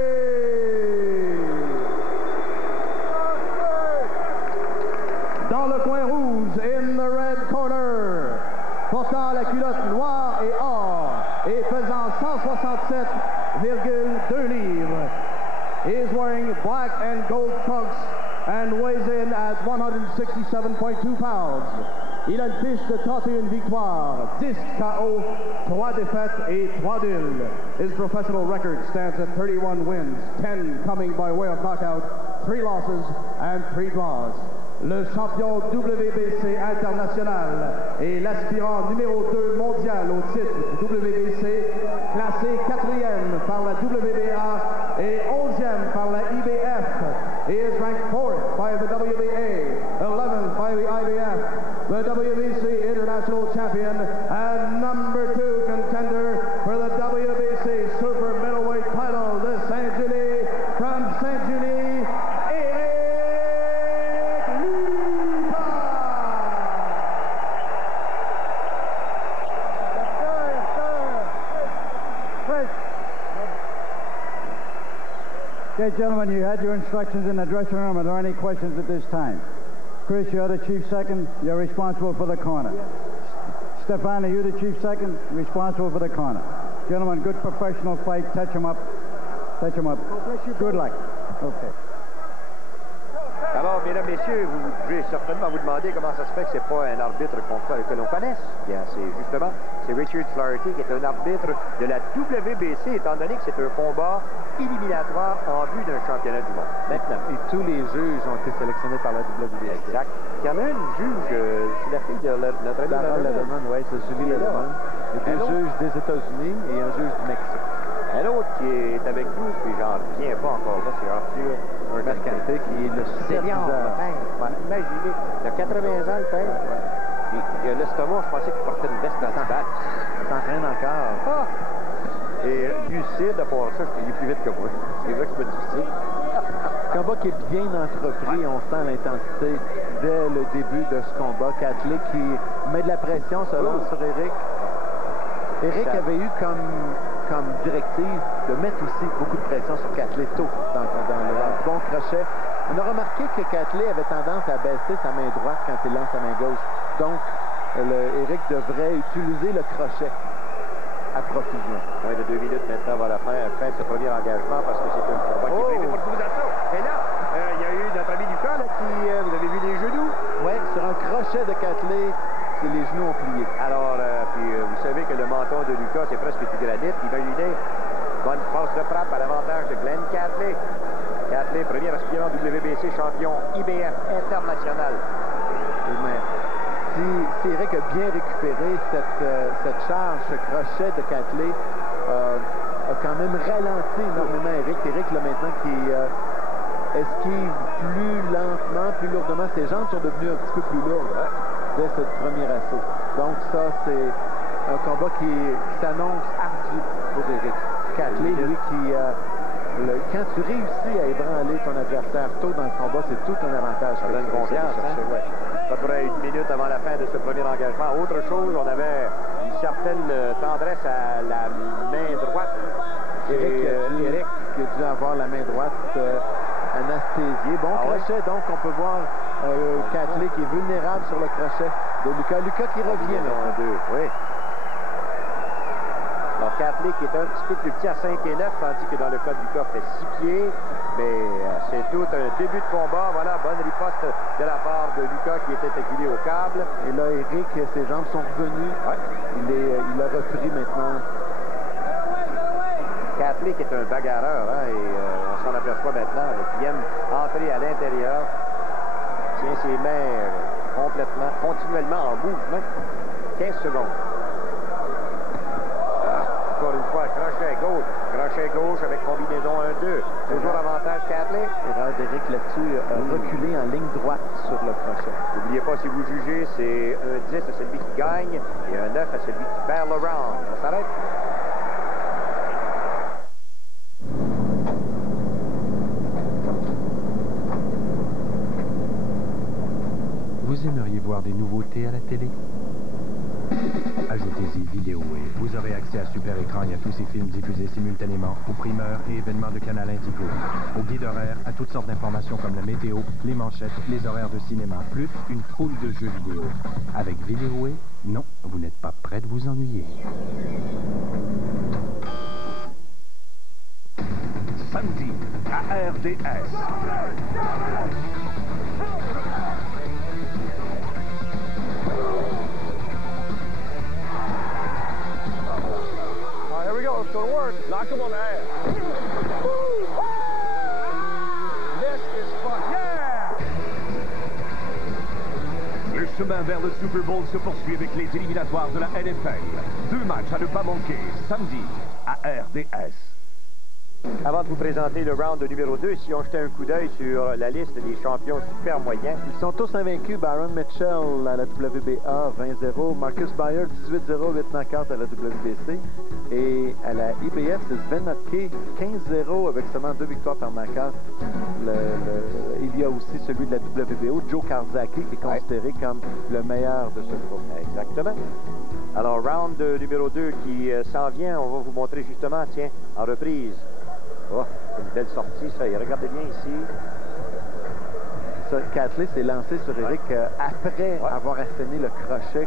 Dans le coin rouge, in the red corner, portant la culotte noire et or, et pesant 167,2 livres. He is wearing black and gold trunks and weighs in at 167.2 pounds. Il a une fiche de 31 victoires, 10 KO, 3 défaites et 3 nuls. His professional record stands at 31 wins, 10 coming by way of knockout, 3 losses and 3 draws. Le champion WBC international et l'aspirant numéro 2 mondial au titre du WBC, classé 4e par la WBA et 11e par la IBF. He is ranked 4th by the WBA, 11th by the IBF, the WBC international champion and #2 contender for the WBC super middleweight title de Saint-Julie, from Saint-Julie, Okay, gentlemen, you had your instructions in the dressing room. Are there any questions at this time? Chris, you're the chief second. You're responsible for the corner. Stefan, are you the chief second? Responsible for the corner. Gentlemen, good professional fight. Touch them up. Touch them up. Good luck. Okay. Alors, mesdames, messieurs, vous devez certainement vous demander comment ça se fait que c'est pas un arbitre que l'on connaisse. Bien, c'est Richard Flaherty qui est un arbitre de la WBC, étant donné que c'est un combat éliminatoire en vue d'un championnat du monde. Maintenant. Et tous les juges ont été sélectionnés par la WBC. Exact. Il y en a une juge, c'est la fille de notre ami Letterman, oui, c'est Julie Letterman. Il y a deux juges des États-Unis et un juge du Mexique. Un autre qui est avec nous, puis j'en reviens pas encore là, c'est Arthur Mercante, qui est le superviseur. Imaginez, il a 80 ans le père. Il a l'estomac, je pensais qu'il portait une veste anti-balle. Il s'entraîne encore. Ah! Et lucide, à part ça, il est plus vite que moi. C'est vrai que c'est pas difficile. Combat qui est bien entrepris, on sent l'intensité dès le début de ce combat. Catley qui met de la pression, selon sur Eric. Eric avait eu comme directive de mettre aussi beaucoup de pression sur Catley tôt dans le bon crochet. On a remarqué que Catley avait tendance à baisser sa main droite quand il lance sa main gauche. Donc, Eric devrait utiliser le crochet à profusion. Moins de 2 minutes maintenant avant la fin de ce premier engagement parce que c'est un combat qui est prévu pour vous ça. Et là, il y a eu notre ami Lucas là, qui, vous avez vu les genoux? Oui, sur un crochet de Catley, les genoux ont plié. Alors, vous savez que le menton de Lucas, c'est presque du granit. Imaginez, bonne force de frappe à l'avantage de Glenn Catley. Catley, premier aspirant WBC, champion IBF international. Mais si Eric a bien récupéré cette charge, ce crochet de Catley, a quand même ralenti énormément Eric. Eric, là, maintenant, qui esquive plus lentement, plus lourdement. Ses jambes sont devenues un petit peu plus lourdes dès ce premier assaut. Donc ça, c'est un combat qui s'annonce ardu pour Eric. Catley, lui, quand tu réussis à ébranler ton adversaire tôt dans le combat, c'est tout un avantage. Ça donne confiance, hein? Ouais. À peu près 1 minute avant la fin de ce premier engagement. Autre chose, on avait une certaine tendresse à la main droite. Eric qui a dû avoir la main droite anesthésiée. Bon crochet, donc on peut voir Catley qui est vulnérable sur le crochet de Lucas. Lucas qui revient en 2, oui. Alors, Catley qui est un petit peu plus petit à 5 et 9, tandis que dans le cas de Lucas, fait 6 pieds. Mais c'est tout un début de combat. Voilà, bonne riposte de la part de Lucas qui était acculé au câble. Et là, Eric, ses jambes sont revenues. Ouais. Il a repris maintenant. Catley qui est un bagarreur, hein, et on s'en aperçoit maintenant, qui aime entrer à l'intérieur, tient ses mains continuellement en mouvement. 15 secondes. Encore une fois, crochet gauche avec combinaison 1-2. Toujours avantage Catley. Erreur d'Eric là-dessus, reculé en ligne droite sur le crochet. N'oubliez pas, si vous jugez, c'est un 10 à celui qui gagne et un 9 à celui qui perd le round. On s'arrête. Vous aimeriez voir des nouveautés à la télé? Ajoutez-y Vidéoway. Vous aurez accès à Super Écran et à tous ces films diffusés simultanément aux primeurs et événements de Canal Indigo. Au guide horaire, à toutes sortes d'informations comme la météo, les manchettes, les horaires de cinéma, plus une foule de jeux vidéo. Avec Vidéoway, non, vous n'êtes pas prêt de vous ennuyer. Samedi, à RDS. It's going to work. Knock him on the ass. This is fun. Yeah! Le chemin vers le Super Bowl se poursuit avec les éliminatoires de la NFL. 2 matchs à ne pas manquer, samedi, à RDS. Avant de vous présenter le round numéro 2, si on jetait un coup d'œil sur la liste des champions super moyens. Ils sont tous invaincus. Byron Mitchell à la WBA 20-0. Marcus Bayer 18-0, 8 knockouts à la WBC. Et à la IBF, c'est Sven Notke 15-0 avec seulement 2 victoires par knockout. Il y a aussi celui de la WBO, Joe Karzaki, qui est considéré comme le meilleur de ce groupe. Exactement. Alors, round numéro 2 qui s'en vient. On va vous montrer justement, tiens, en reprise. Oh, c'est une belle sortie, ça. Et regardez bien ici. Catley s'est lancé sur Eric après avoir asséné le crochet.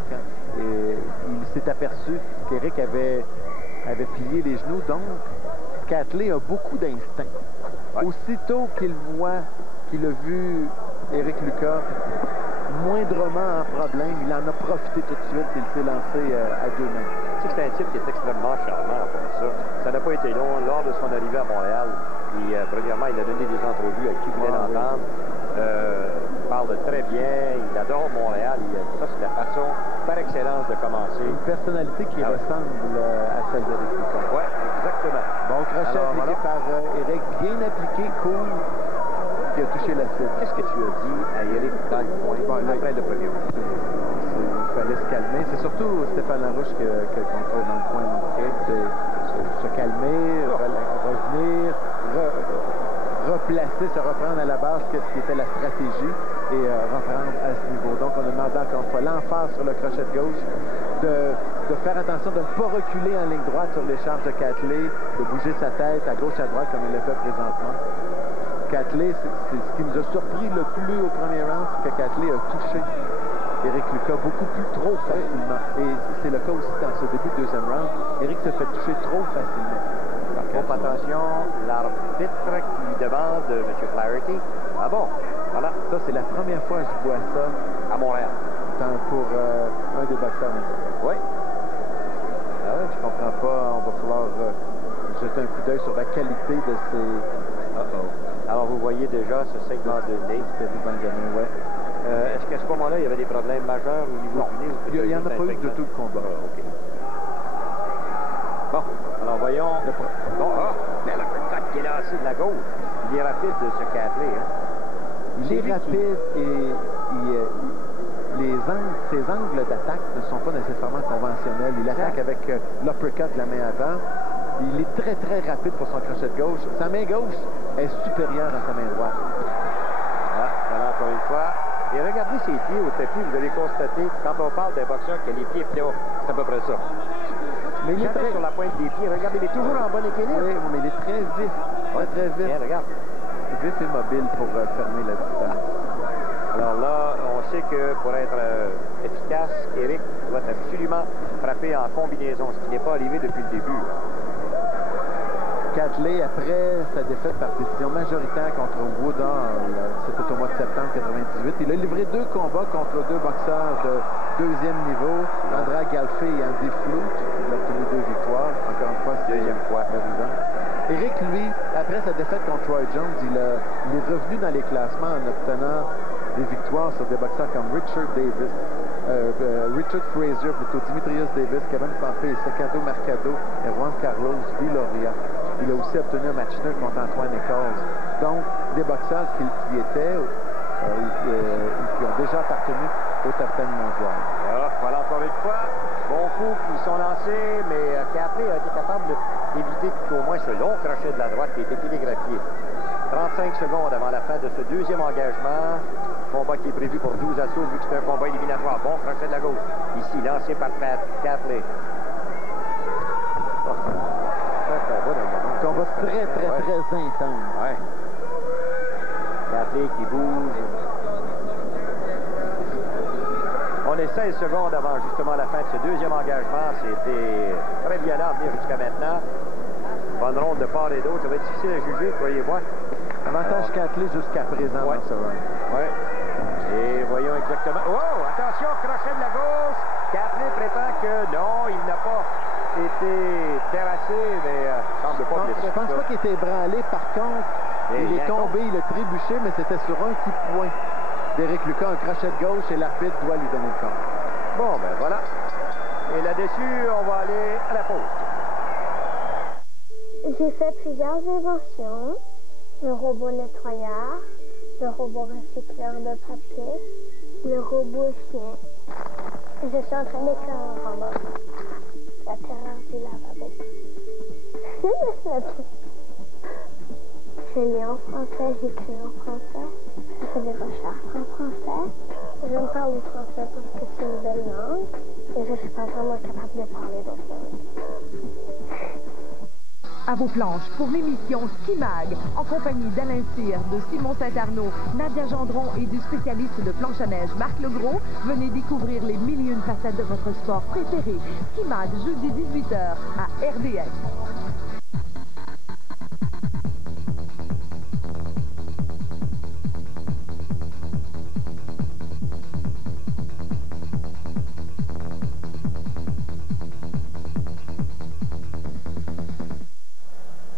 Et il s'est aperçu qu'Eric avait plié les genoux. Donc, Catley a beaucoup d'instinct. Aussitôt qu'il voit, qu'il a vu Eric Lucas moindrement en problème, il en a profité tout de suite. Il s'est lancé à 2 mains. C'est un type qui est extrêmement charmant comme ça. Ça n'a pas été long. Lors de son arrivée à Montréal, premièrement, il a donné des entrevues à qui voulait l'entendre. Il parle très bien. Il adore Montréal. Ça, c'est la façon par excellence de commencer. Une personnalité qui ressemble à celle de Eric Lucas. Oui, exactement. Bon crochet appliqué par Eric, bien appliqué, cool, qui a touché la cible. Qu'est-ce que tu as dit à Eric dans le point après le premier round? Il fallait se calmer. C'est surtout Stéphane Larouche qui le contrôle dans le coin. Se calmer, revenir, replacer, se reprendre à la base, qu'est-ce qui était la stratégie, et reprendre à ce niveau. Donc, on a demandé encore une fois l'emphase sur le crochet de gauche, de faire attention de ne pas reculer en ligne droite sur les charges de Catley, de bouger sa tête à gauche, à droite, comme il le fait présentement. Catley, c'est ce qui nous a surpris le plus au premier round, c'est que Catley a touché Eric Lucas beaucoup plus trop facilement. Et c'est le cas aussi dans ce début de deuxième round. Eric se fait toucher trop facilement. Attention, l'arbitre qui demande M. Flaherty. Ah bon? Voilà. Ça, c'est la première fois que je vois ça à Montréal. Pour un des boxeurs. Oui. Je comprends pas. On va falloir jeter un coup d'œil sur la qualité de ces... Alors, vous voyez déjà ce segment de nez. C'était du Benjamin, Est-ce qu'à ce moment-là, il y avait des problèmes majeurs au niveau du nez? Il n'y en a pas eu de tout le combat. OK. Bon, alors voyons. Bon, mais le cut qui est lancé de la gauche. Il est rapide, ce Catley. Hein? Il est rapide et ses angles d'attaque ne sont pas nécessairement conventionnels. Il attaque avec l'uppercut de la main avant. Il est très, très rapide pour son crochet de gauche. Sa main gauche est supérieure à sa main droite. Voilà, encore une fois. Et regardez ses pieds au tapis, vous allez constater, quand on parle d'un boxeur qui a les pieds plats, c'est à peu près ça. Mais il est très sur la pointe des pieds. Regardez, il est toujours en bon équilibre. Oui, mais il est très vif. Très vif. Bien, regarde. Vif et mobile pour fermer la distance. Alors là, on sait que pour être efficace, Eric doit absolument frapper en combinaison, ce qui n'est pas arrivé depuis le début. Catley, après sa défaite par décision majoritaire contre Woodall, c'était au mois de septembre 98, il a livré 2 combats contre 2 boxeurs de 2e niveau, André Galfé et Andy Floot. Il a obtenu 2 victoires, encore une fois, c'est 2e fois amusant. Eric, lui, après sa défaite contre Roy Jones, il est revenu dans les classements en obtenant des victoires sur des boxeurs comme Richard Frazier, plutôt Dimitrios Davis, Kevin Pompey, Secado Mercado et Juan Carlos Viloria. Il a aussi obtenu un match nul contre Antoine Nichols. Donc, des boxeurs qui étaient qui ont déjà appartenu au top 10 mondial. Voilà encore une fois. Bon coup qui sont lancés, mais Catley a été capable d'éviter au moins ce long crochet de la droite qui a été télégraphié. 35 secondes avant la fin de ce 2e engagement. Combat qui est prévu pour 12 assauts, vu que c'est un combat éliminatoire. Bon crochet de la gauche. Ici, lancé par Catley. Combat très intense. Ouais. Catley qui bouge. On est 16 secondes avant justement la fin de ce 2e engagement. C'était très violent à venir jusqu'à maintenant. Bonne ronde de part et d'autre. Ça va être difficile à juger, croyez-moi. Avantage Catley jusqu'à présent dans ce round. Oui. Et voyons exactement. Oh, attention, crochet de la gauche. Catley prétend que non, il n'a pas été terrassé, mais semble pas blessé. Je pense pas qu'il était ébranlé. Par contre, il est tombé, il a trébuché, mais c'était sur un coup de poing d'Éric Lucas, un crochet de gauche, et l'arbitre doit lui donner le compte. Bon, ben voilà. Et là-dessus, on va aller à la pause. J'ai fait plusieurs inventions. Le robot nettoyeur, le robot recycleur de papier, le robot chien. Je suis en train d'écrire un roman. La terreur du lavabo. Je lis en français, j'écris en français. Je fais des recherches en français. Je me parle du français parce que c'est une belle langue. Et je ne suis pas vraiment capable de parler d'autres langues. À vos planches pour l'émission Ski Mag, en compagnie d'Alain Cyr, de Simon Saint-Arnaud, Nadia Gendron et du spécialiste de planche à neige Marc Legros, venez découvrir les 1001 facettes de votre sport préféré. Ski Mag, jeudi 18h à RDS.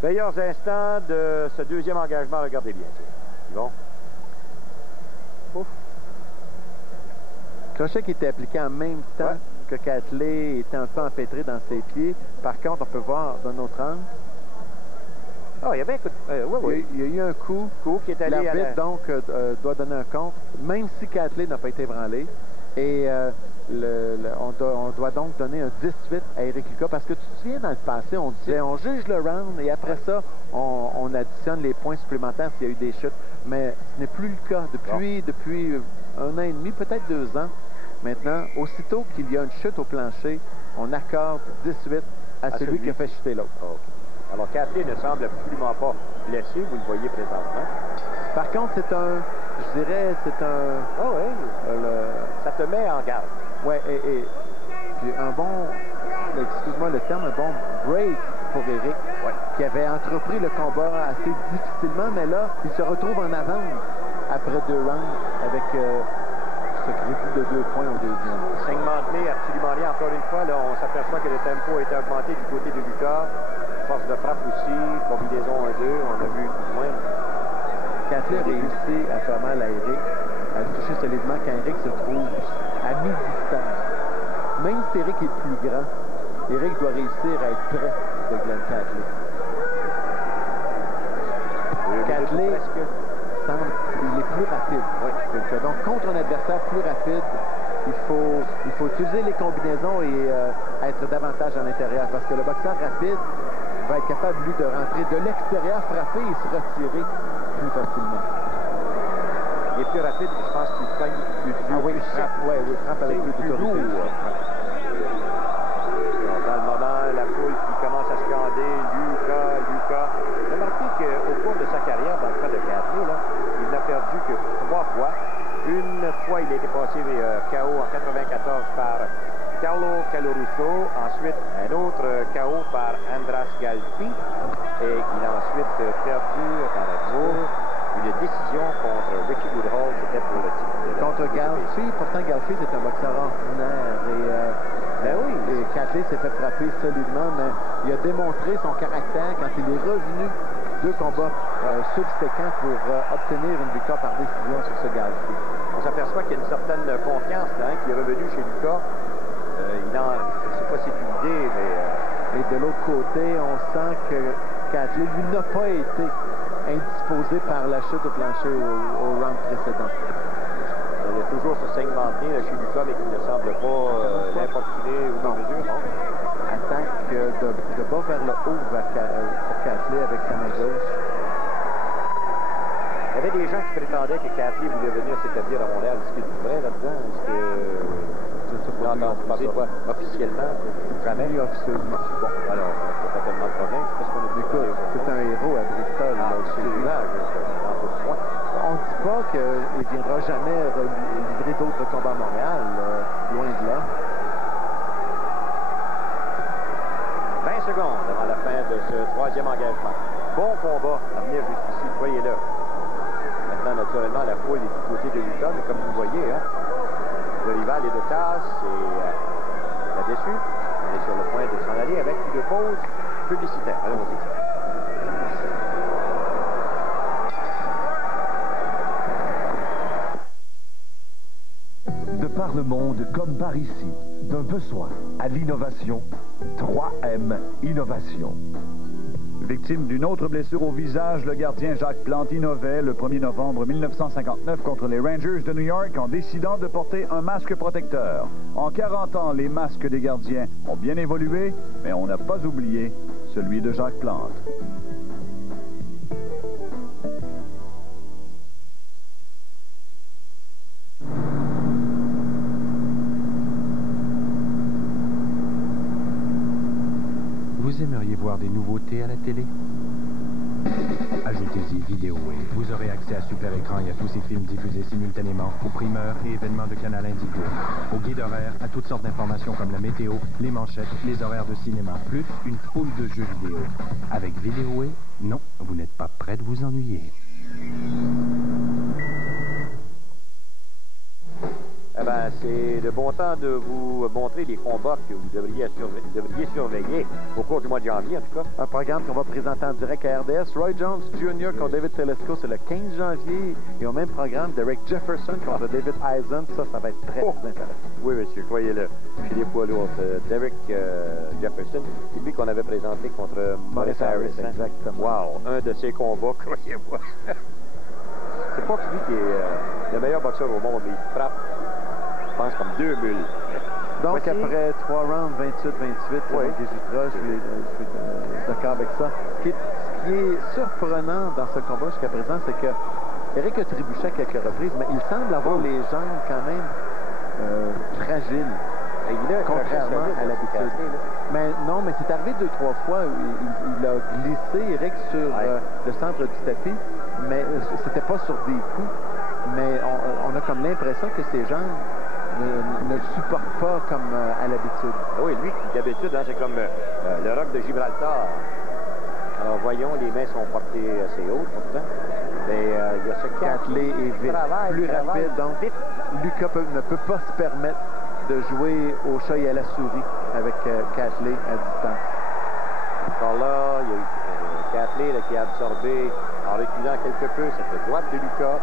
Meilleurs instants de ce 2e engagement. Regardez bien. Bon. Ouf. Crochet qui était appliqué en même temps que Catley était un peu empêtré dans ses pieds. Par contre, on peut voir d'un autre angle. Il y a bien il y a eu un coup qui est allé à l'arbitre, donc, doit donner un compte, même si Catley n'a pas été ébranlé. Et on doit donc donner un 18 à Éric Lucas, parce que tu te souviens, dans le passé, on disait, on juge le round et après ça, on additionne les points supplémentaires s'il y a eu des chutes. Mais ce n'est plus le cas. Depuis 1 an et demi, peut-être 2 ans, maintenant, aussitôt qu'il y a une chute au plancher, on accorde 18 à celui qui a fait chuter l'autre. Alors, Catley ne semble absolument pas blessé, vous le voyez présentement. Par contre, je dirais, c'est un... ça te met en garde. Oui, et puis un bon, excuse-moi le terme, un bon break pour Éric, qui avait entrepris le combat assez difficilement, mais là, il se retrouve en avance après 2 rounds avec ce crédit de 2 points au 2e. Saignement de nez, absolument rien. Encore une fois, là, on s'aperçoit que le tempo a été augmenté du côté de Lucas. Force de frappe aussi, combinaison 1-2, on a vu moins. Catley a réussi à faire mal à Éric. à le toucher solidement quand Eric se trouve à mi-distance. Même si Eric est plus grand, Eric doit réussir à être près de Glenn Catley. Catley semble, il est plus rapide. Oui. Donc, contre un adversaire plus rapide, il faut utiliser les combinaisons et être davantage à l'intérieur. Parce que le boxeur rapide va être capable, lui, de rentrer de l'extérieur, frapper et se retirer plus facilement. Il est plus rapide, je pense qu'il cogne plus dur. Ah oui, il frappe avec plus d'autorité. Dans le moment, la foule qui commence à scander Luka. Remarquez qu'au cours de sa carrière, dans le cas de Catley, il n'a perdu que 3 fois. Une fois, il a été passé KO en 94 par Carlo Calorusso. Ensuite, un autre KO par Andras Galfi. Et il a ensuite perdu une décision contre Richie Woodhall. C'était pour le titre. Contre Galfi, pourtant Galfi c'est un boxeur ordinaire. Et Catley s'est fait frapper solidement, mais il a démontré son caractère quand il est revenu 2 combats subséquents pour obtenir une victoire par décision sur ce Galfi. On s'aperçoit qu'il y a une certaine confiance qui est revenue chez Luka. Je ne sais pas si c'est une idée, mais... Et de l'autre côté, on sent que Catley, lui, n'a pas été indisposé par la chute au plancher au round précédent. Il y a toujours ce saignement de nez chez Luka, mais qui ne semble pas l'importuner ou dans mesure, non? Attaque de bas vers le haut pour Catley avec sa main gauche. Il y avait des gens qui prétendaient que Catley voulait venir s'établir à Montréal. Est-ce qu'il est vrai là-dedans? Est-ce que... Je ne sais pas. Non, parler de quoi? Officiellement? Jamais? Oui, officiellement. Bon, alors, c'est pas tellement de problème. Qu'est-ce qu'on a dit? C'est un héros à Bristol. C'est l'image, en tout point. On ne dit pas qu'il ne viendra jamais livrer d'autres combats à Montréal. Loin de là. 20 secondes avant la fin de ce 3e engagement. Bon combat à venir jusqu'ici. Voyez-le. Maintenant, naturellement, la foule est du côté de Luka, mais comme vous voyez, le rival est de tasse et la déçu. On est sur le point de s'en aller avec une pause publicitaire. Allons-y. De par le monde comme par ici, d'un besoin à l'innovation, 3M Innovation. Victime d'une autre blessure au visage, le gardien Jacques Plante innovait le 1er novembre 1959 contre les Rangers de New York en décidant de porter un masque protecteur. En 40 ans, les masques des gardiens ont bien évolué, mais on n'a pas oublié celui de Jacques Plante. Vous aimeriez voir des nouveautés à la télé? Ajoutez-y Vidéoway. Vous aurez accès à Super Écran et à tous ces films diffusés simultanément, aux primeurs et événements de Canal Indigo, au guide horaire, à toutes sortes d'informations comme la météo, les manchettes, les horaires de cinéma, plus une foule de jeux vidéo. Avec Vidéoway, non, vous n'êtes pas prêt de vous ennuyer. Eh bien, c'est le bon temps de vous montrer les combats que vous devriez surveiller au cours du mois de janvier, en tout cas. Un programme qu'on va présenter en direct à RDS. Roy Jones Jr. contre David Telesco, c'est le 15 janvier. Et au même programme, Derek Jefferson contre David Eisen. Ça va être très intéressant. Oui, monsieur, croyez-le. Chez les poids lourds, Derek Jefferson, c'est lui qu'on avait présenté contre Maurice Harris. Exactement. Wow, un de ses combats, croyez-moi. C'est pas lui qui est le meilleur boxeur au monde, mais il frappe, je pense, comme 2 mules. Donc, après 3 rounds, 28-28, oui. je suis d'accord avec ça. Ce qui est surprenant dans ce combat jusqu'à présent, c'est que Eric a trébuché à quelques reprises, mais il semble avoir les jambes quand même fragiles. Et contrairement à l'habitude. Mais non, mais c'est arrivé 2-3 fois où il a glissé, Eric, sur le centre du tapis, mais c'était pas sur des coups. Mais on a comme l'impression que ses jambes ne le supportent pas comme à l'habitude. Oui, lui, d'habitude, c'est comme le roc de Gibraltar. Alors, voyons, les mains sont portées assez hautes, pourtant. Mais il y a ce Catley est vite, plus rapide, donc Luka ne peut pas se permettre de jouer au chat et à la souris avec Catley à distance. Alors là, il y a eu Catley qui a absorbé en reculant quelque peu cette droite de Lucas.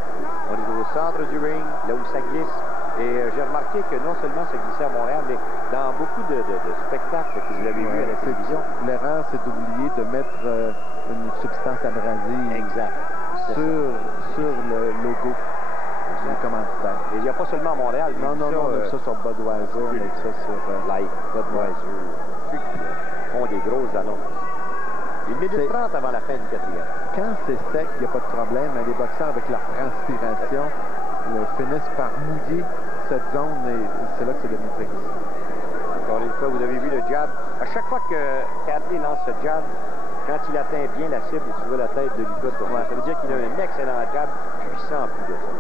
On est au centre du ring, là où ça glisse. Et j'ai remarqué que non seulement ça glissait à Montréal, mais dans beaucoup de spectacles que vous avez vus à la télévision. L'erreur, c'est d'oublier de mettre une substance abrasive sur le logo du commanditaire. Et il n'y a pas seulement à Montréal. Non, on a ça sur Budweiser, on a ça sur Light, Budweiser. Ceux qui font des grosses annonces. 1 minute 30 avant la fin du 4e. Quand c'est sec, il n'y a pas de problème, mais les boxeurs, avec leur transpiration, finissent par mouiller cette zone et c'est là que c'est devenu très difficile. Encore une fois, vous avez vu le jab. À chaque fois que Catley lance ce jab, quand il atteint bien la cible, tu vois la tête de Lucas tourner. Ça veut dire qu'il a un excellent jab puissant en plus de ça.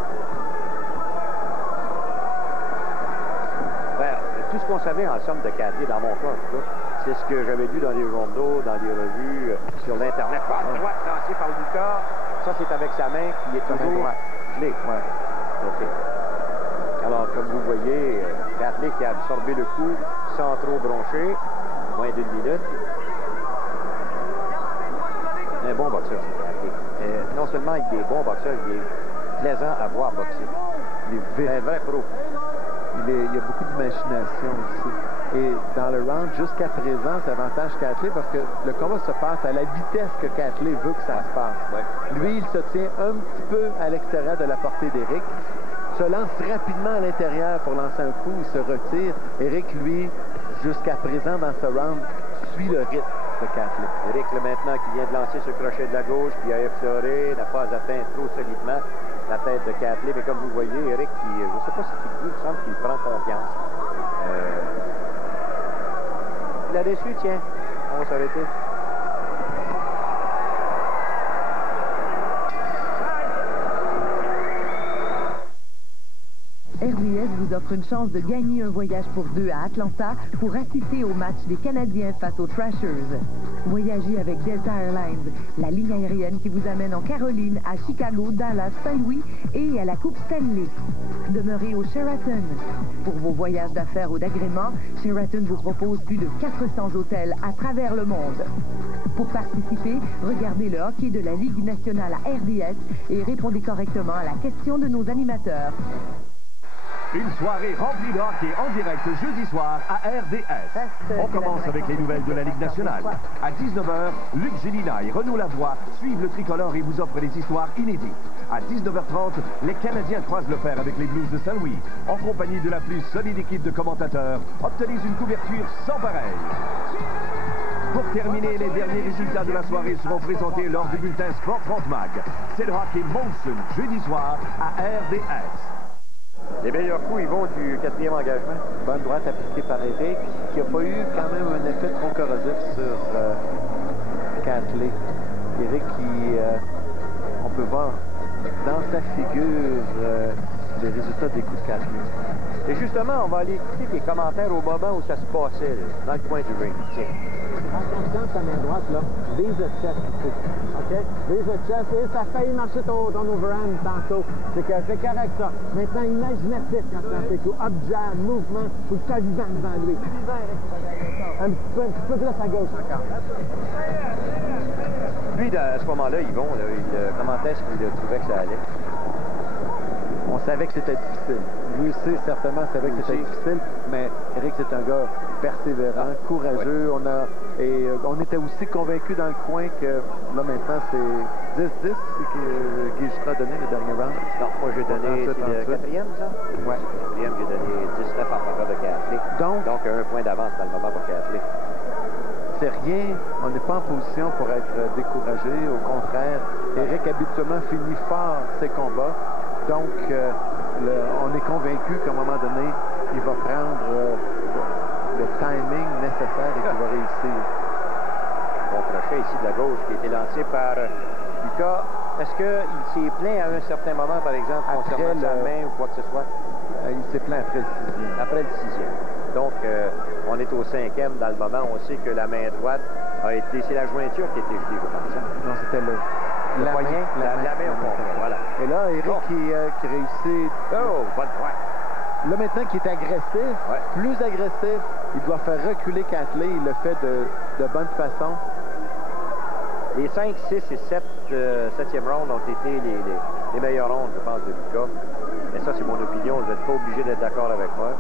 Ben, tout ce qu'on savait en somme de Catley, dans mon cas, en tout cas, c'est ce que j'avais lu dans les journaux, dans les revues, sur l'Internet. Par droite, lancé par Lucas. Ça, c'est avec sa main qui est toujours gelée. Ouais. OK. Alors, comme vous voyez, Catley qui a absorbé le coup sans trop broncher, moins d'1 minute. Un bon boxeur, c'est Catley. Non seulement il est bon boxeur, il est plaisant à voir boxer. Il est vif. Un vrai pro. Il y a beaucoup d'imagination aussi. Et dans le round, jusqu'à présent, c'est avantage Catley parce que le combat se passe à la vitesse que Catley veut que ça se passe. Ouais. Lui, il se tient un petit peu à l'extérieur de la portée d'Éric, se lance rapidement à l'intérieur pour lancer un coup, il se retire. Éric, lui, jusqu'à présent, dans ce round, suit le rythme de Catley. Éric, maintenant, qui vient de lancer ce crochet de la gauche, qui a effleuré, n'a pas atteint trop solidement la tête de Catley. Mais comme vous voyez, Éric, qui, je ne sais pas ce qu'il dit, il me semble qu'il prend confiance. Il a déçu, tiens. On va s'arrêter. RDS vous offre une chance de gagner un voyage pour 2 à Atlanta pour assister au match des Canadiens face aux Thrashers. Voyagez avec Delta Airlines, la ligne aérienne qui vous amène en Caroline, à Chicago, Dallas, Saint-Louis et à la Coupe Stanley. Demeurez au Sheraton. Pour vos voyages d'affaires ou d'agrément, Sheraton vous propose plus de 400 hôtels à travers le monde. Pour participer, regardez le hockey de la Ligue nationale à RDS et répondez correctement à la question de nos animateurs. Une soirée remplie de hockey en direct jeudi soir à RDS. On commence avec les nouvelles de la Ligue nationale. À 19h, Luc Gélinaille renoue la voix, suivent le tricolore et vous offre des histoires inédites. À 19h30, les Canadiens croisent le fer avec les Blues de Saint-Louis. En compagnie de la plus solide équipe de commentateurs, obtenez une couverture sans pareil. Pour terminer, les derniers résultats de la soirée seront présentés lors du bulletin Sport 30 Mag. C'est le hockey Monson, jeudi soir à RDS. Les meilleurs coups, ils vont du 4e engagement. Bonne droite appliquée par Éric, qui n'a pas eu quand même un effet trop corrosif sur Catley. Éric qui, on peut voir dans sa figure les résultats des coups de Catley. Et justement, on va aller écouter les commentaires au moment où ça se passait, là, dans le coin du ring. Tiens. Attention, ta main droite, là, vise le chest ici. OK? Vise le chest et ça a failli marcher ton overhand tantôt. C'est correct, ça. Maintenant, imaginatif quand tu fais tout. Up, jab, mouvement, faut que tu sois vivant devant lui. Un petit peu plus à gauche encore. Lui, à ce moment-là, Yvon, là, il commentait ce qu'il trouvait que ça allait. On savait que c'était difficile. Lui aussi, certainement, savait que c'était difficile, mais Éric, c'est un gars persévérant, courageux. Ouais. On était aussi convaincus dans le coin que, là, maintenant, c'est 10-10 que Guy Justra a donné le dernier round. Non, moi, j'ai donné le 4e, ça? Oui. 4e, j'ai donné 19 en faveur de Catley. Donc, un point d'avance dans le moment pour Catley. C'est rien, on n'est pas en position pour être découragé. Au contraire, Éric, habituellement, finit fort ses combats. Donc, on est convaincu qu'à un moment donné, il va prendre le timing nécessaire et qu'il va réussir. Bon crochet ici de la gauche qui a été lancé par Lucas. Est-ce qu'il s'est plaint à un certain moment, par exemple, concernant sa main ou quoi que ce soit? Il s'est plaint après le 6e. Après le 6e. Donc, on est au 5e dans le moment. On sait que la main droite a été... C'est la jointure qui a été gelée, je pense. Non, c'était le poignet, la main au fond. Voilà. Et là, Éric qui réussit... Oh, bonne droite. Là, maintenant qu'il est agressif, plus agressif, il doit faire reculer Catley. Il le fait de bonne façon. Les 5, 6 et 7, 7e round ont été les meilleures rounds, je pense, de Lucas. Mais ça, c'est mon opinion. Vous n'êtes pas obligé d'être d'accord avec moi.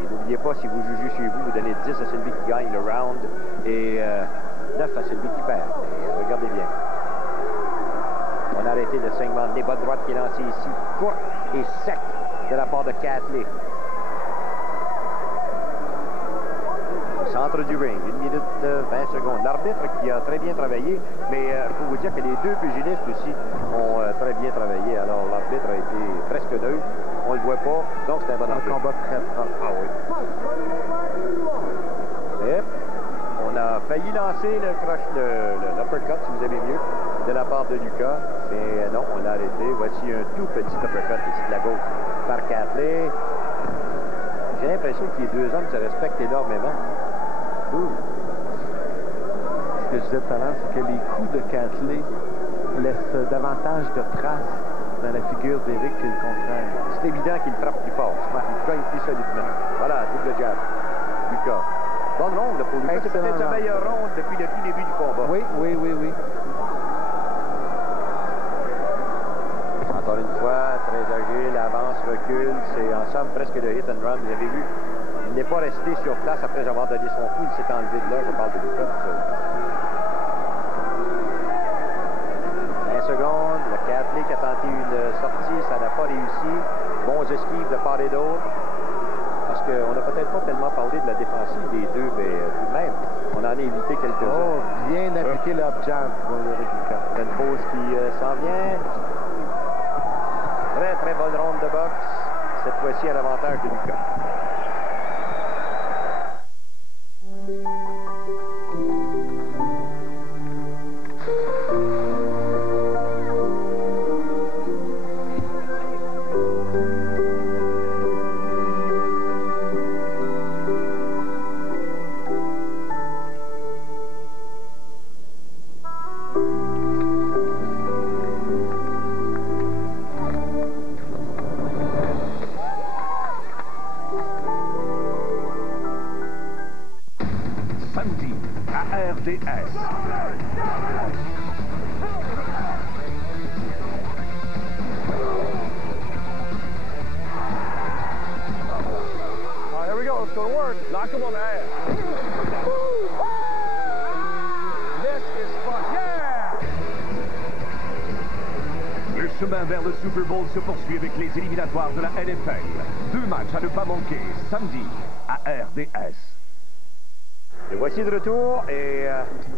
Et n'oubliez pas, si vous jugez chez vous, vous donnez 10 à celui qui gagne le round et 9 à celui qui perd. Et regardez bien. On a arrêté le saignement de nez, bas droite qui est lancé ici, court et sec de la part de Catley. Centre du ring, 1 minute 20 secondes. L'arbitre qui a très bien travaillé, mais il faut vous dire que les deux pugilistes aussi ont très bien travaillé. Alors l'arbitre a été presque neutre, on ne le voit pas, donc c'est un bon arbitre. Un combat très propre. Ah oui. Et on a failli lancer l'uppercut, si vous aimez mieux, de la part de Lucas, mais non, on l'a arrêté. Voici un tout petit uppercut ici de la gauche par Catley. J'ai l'impression que les deux hommes se respectent énormément. Ce que je disais tout à l'heure, c'est que les coups de Catley laissent davantage de traces dans la figure d'Éric que le contraire. C'est évident qu'il frappe plus fort. Il gagne plus solidement. Voilà, double jab. Lucas. Bonne ronde pour Lucas. C'est peut-être sa meilleure ronde depuis le tout début du combat. Oui. Encore une fois, très agile, avance, recule. C'est en somme presque le hit and run. Vous avez vu, il n'est pas resté sur place après avoir donné son coup. Il s'est enlevé de là. Je parle de Lucas. 20 secondes. Le Catley qui a tenté une sortie. Ça n'a pas réussi. Bons esquives de part et d'autre. Parce qu'on n'a peut-être pas tellement parlé de la défensive des deux, mais tout de même, on en a évité quelques-uns. Oh, bien appliqué le up-jab pour Éric Lucas. Il y a une pause qui s'en vient. Très bonne ronde de boxe. Cette fois-ci à l'avantage de Lucas. Samedi, à RDS. Here we go. Let's go to work. Knock him on the ass. This is fun. Yeah! Le chemin vers le Super Bowl se poursuit avec les éliminatoires de la NFL. 2 matchs à ne pas manquer, samedi, à RDS. Et voici de retour et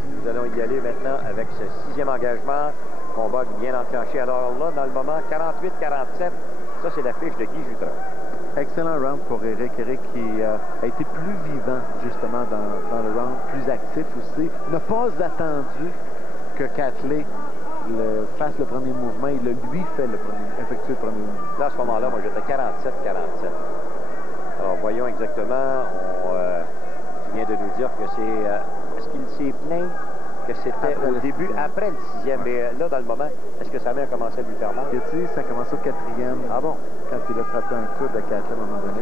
nous allons y aller maintenant avec ce 6e engagement. Combat bien enclenché. Alors là, dans le moment, 48-47, ça c'est la fiche de Guy Jutras. Excellent round pour Éric. Éric qui a été plus vivant justement dans le round, plus actif aussi. N'a pas attendu que Catley fasse le premier mouvement. Il a lui fait effectuer le premier mouvement. Là, à ce moment-là, moi j'étais 47-47. Alors voyons exactement. Il vient de nous dire que c'est... est-ce qu'il s'est plaint que c'était au début, après le 6e? Mais là, dans le moment, est-ce que sa main a commencé à lui faire mal? Ça a commencé au 4e. Ah bon? Quand il a frappé un coup de Catley à un moment donné.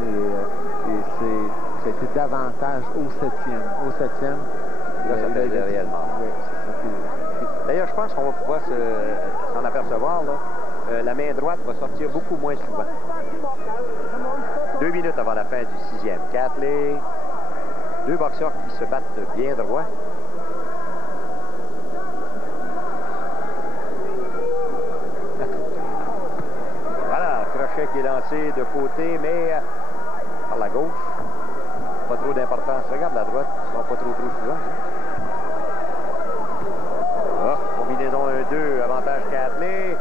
Et ça a été davantage au 7e. Au 7e. Là, ça faisait réellement. Oui, c'est ça. D'ailleurs, je pense qu'on va pouvoir s'en apercevoir. Là. La main droite va sortir beaucoup moins souvent. 2 minutes avant la fin du 6e. Catley... 2 boxeurs qui se battent bien droit. Voilà, crochet qui est lancé de côté, mais par la gauche. Pas trop d'importance. Regarde la droite, ils sont pas trop souvent. Ah, combinaison 1-2, avantage Catley.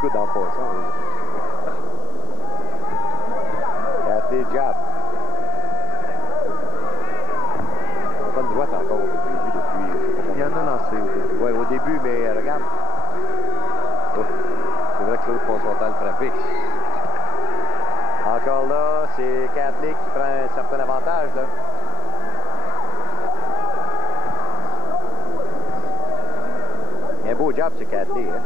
Coup dans le poisson. Catley jab. Pas de droite encore au début depuis... Il y en a lancé au début. Oui, au début, mais regarde. Oh, c'est vrai que l'autre passe son temps le frapper. Encore là, c'est Catley qui prend un certain avantage, là. Un beau jab, c'est Catley, hein?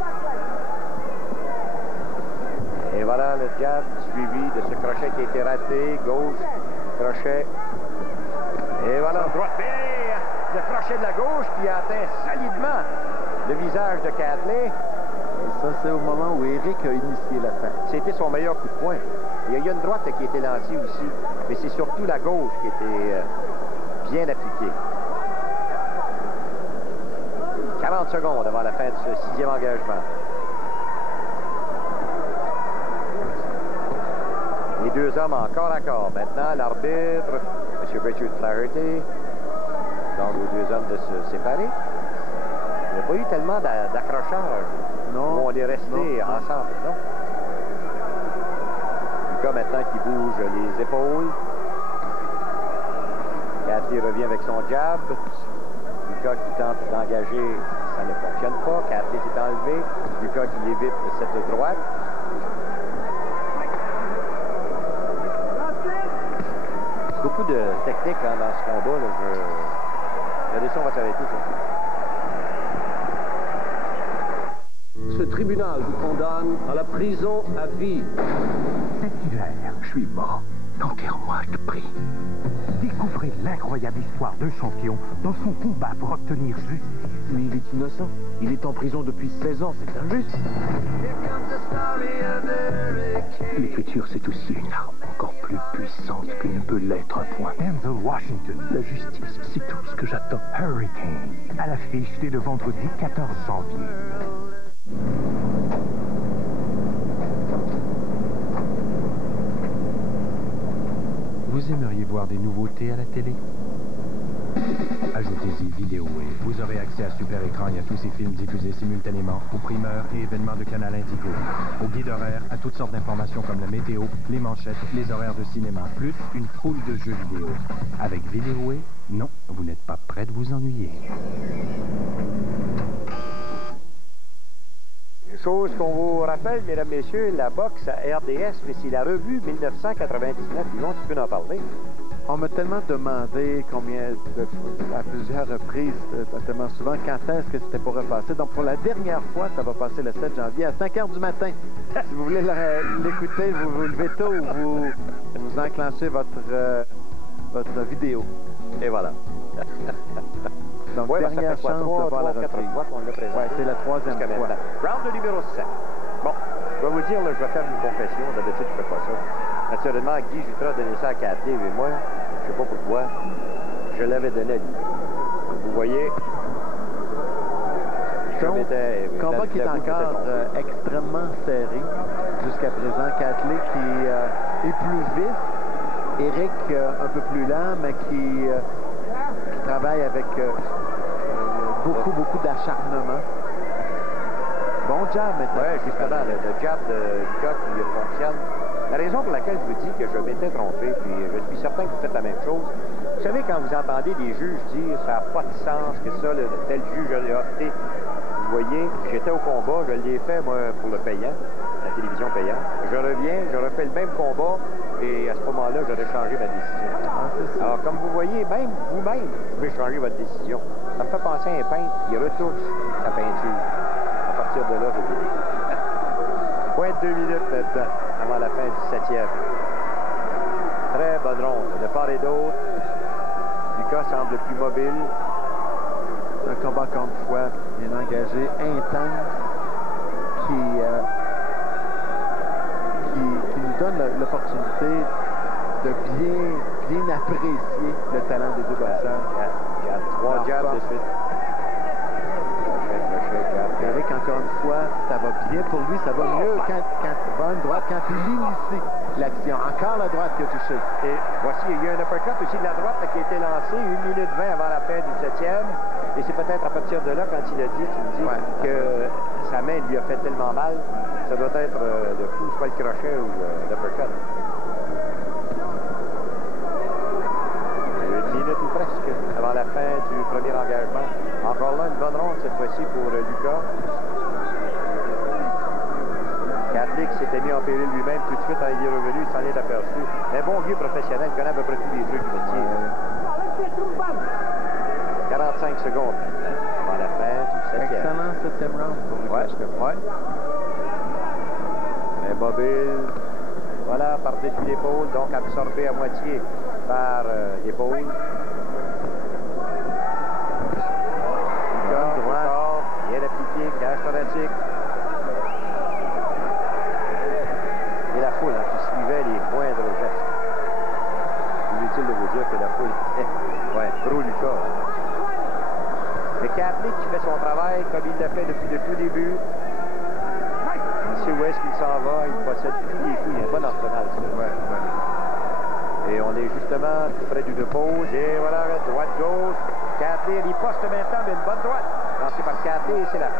Et voilà le jab suivi de ce crochet qui a été raté. Gauche, crochet. Et voilà. Droite. de crochet de la gauche, puis il a atteint solidement le visage de Catley. Et ça, c'est au moment où Eric a initié l'attaque. C'était son meilleur coup de poing. Il y a une droite qui a été lancée aussi, mais c'est surtout la gauche qui était bien appliquée. 40 secondes avant la fin de ce 6e engagement. Les deux hommes encore à corps. Maintenant, l'arbitre, M. Richard Flaherty, demande aux deux hommes de se séparer. Il n'y a pas eu tellement d'accrochage. Non. Où on est restés ensemble, non? Lucas maintenant qui bouge les épaules. Catley revient avec son jab. Lucas qui tente d'engager, ça ne fonctionne pas. Catley s'est enlevé. Lucas qui évite cette droite. Beaucoup de technique dans ce combat. Là. Regardez ça, on va s'arrêter. Ce tribunal vous condamne à la prison à vie. Cet hiver, je suis mort. Enterre-moi, je te prie. Découvrez l'incroyable histoire d'un champion dans son combat pour obtenir justice. Mais il est innocent. Il est en prison depuis 16 ans. C'est injuste. L'écriture, c'est aussi une arme encore plus puissante que ne peut l'être un point. Denzel Washington, la justice, c'est tout ce que j'attends. Hurricane, à l'affiche dès le vendredi 14 janvier. Vous aimeriez voir des nouveautés à la télé? Ajoutez-y Vidéowave. Vous aurez accès à Super Écran et à tous ces films diffusés simultanément aux primeurs et événements de Canal Indigo. Au guide horaire, à toutes sortes d'informations comme la météo, les manchettes, les horaires de cinéma, plus une foule de jeux vidéo. Avec Vidéowave, non, vous n'êtes pas prêt de vous ennuyer. Une chose qu'on vous rappelle, mesdames, messieurs, la boxe à RDS, mais c'est la revue 1999. Yvon, tu peux en parler? On m'a tellement demandé à plusieurs reprises, tellement souvent, quand est-ce que c'était pour repasser. Donc, pour la dernière fois, ça va passer le 7 janvier à 5 h du matin. Si vous voulez l'écouter, vous vous levez tôt ou vous enclenchez votre vidéo. Et voilà. Donc, ouais, dernière chance de voir la reprise. Oui, c'est la troisième fois. Round numéro 7. Bon, je vais vous dire, là, je vais faire une confession. D'habitude, je ne fais pas ça. Naturellement, Guy Jutras a donné ça à Catley, et moi, je ne sais pas pourquoi, je l'avais donné à lui. Vous voyez, combat qui est encore extrêmement serré jusqu'à présent. Catley qui est plus vif. Eric un peu plus lent, mais qui travaille avec beaucoup d'acharnement. Bon jab maintenant. Oui, justement, le jab de Lucas qui fonctionne. La raison pour laquelle je vous dis que je m'étais trompé, puis je suis certain que vous faites la même chose. Vous savez, quand vous entendez des juges dire ça n'a pas de sens, que ça, tel juge a opté. Vous voyez, j'étais au combat, je l'ai fait, moi, pour le payant, la télévision payante. Je reviens, je refais le même combat, et à ce moment-là, j'aurais changé ma décision. Alors, comme vous voyez, même vous-même, vous pouvez changer votre décision. Ça me fait penser à un peintre qui retouche sa peinture. À partir de là, je dis. Point de 2 minutes maintenant, avant la fin du 7e. Très bonne ronde de part et d'autre. Lucas semble plus mobile. Un combat encore une fois bien engagé, intense, qui nous donne l'opportunité de bien apprécier le talent des deux boxeurs. Trois jabs de suite. Eric, encore une fois, ça va bien pour lui, ça va mieux quand il va à une droite, quand il initie l'action. Encore la droite qui a touché. Et voici, il y a un uppercut aussi de la droite qui a été lancé 1 minute 20 avant la fin du 7e. Et c'est peut-être à partir de là, quand il a dit, tu me dis que sa main lui a fait tellement mal, ça doit être le coup, soit le crochet ou l'uppercut. 1 minute ou presque avant la fin du premier engagement. Encore là, une bonne ronde cette fois-ci pour Lucas. Catley qui s'était mis en péril lui-même tout de suite quand il est revenu, il s'en est aperçu. Un bon vieux professionnel, connaît à peu près tous les trucs du métier. 45 secondes avant la fin du 7e. Excellent 7e round pour Lucas. Ouais. Immobile. Voilà, par-dessus l'épaule, donc absorbé à moitié par l'épaule. Catley qui fait son travail comme il l'a fait depuis le tout début. Il sait où est-ce qu'il s'en va. Il possède tous les coups. Il a un bon arsenal. Et on est justement tout près d'une pause. Et voilà, droite-gauche. Catley riposte maintenant, mais une bonne droite. Lancé par Catley et c'est la fin.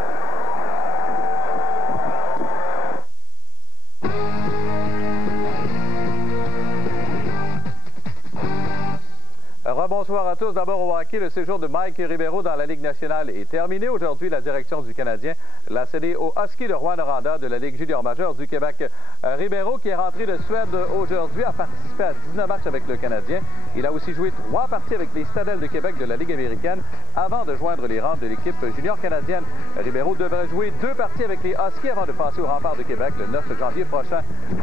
Rebonsoir à tous. D'abord au hockey, le séjour de Mike Ribeiro dans la Ligue nationale est terminé. Aujourd'hui, la direction du Canadien l'a cédé au Husky de Rouyn-Noranda de la Ligue junior majeure du Québec. Ribeiro, qui est rentré de Suède aujourd'hui, a participé à 19 matchs avec le Canadien. Il a aussi joué 3 parties avec les Stadelles de Québec de la Ligue américaine avant de joindre les rangs de l'équipe junior canadienne. Ribeiro devrait jouer 2 parties avec les Huskies avant de passer au Rempart de Québec le 9 janvier prochain.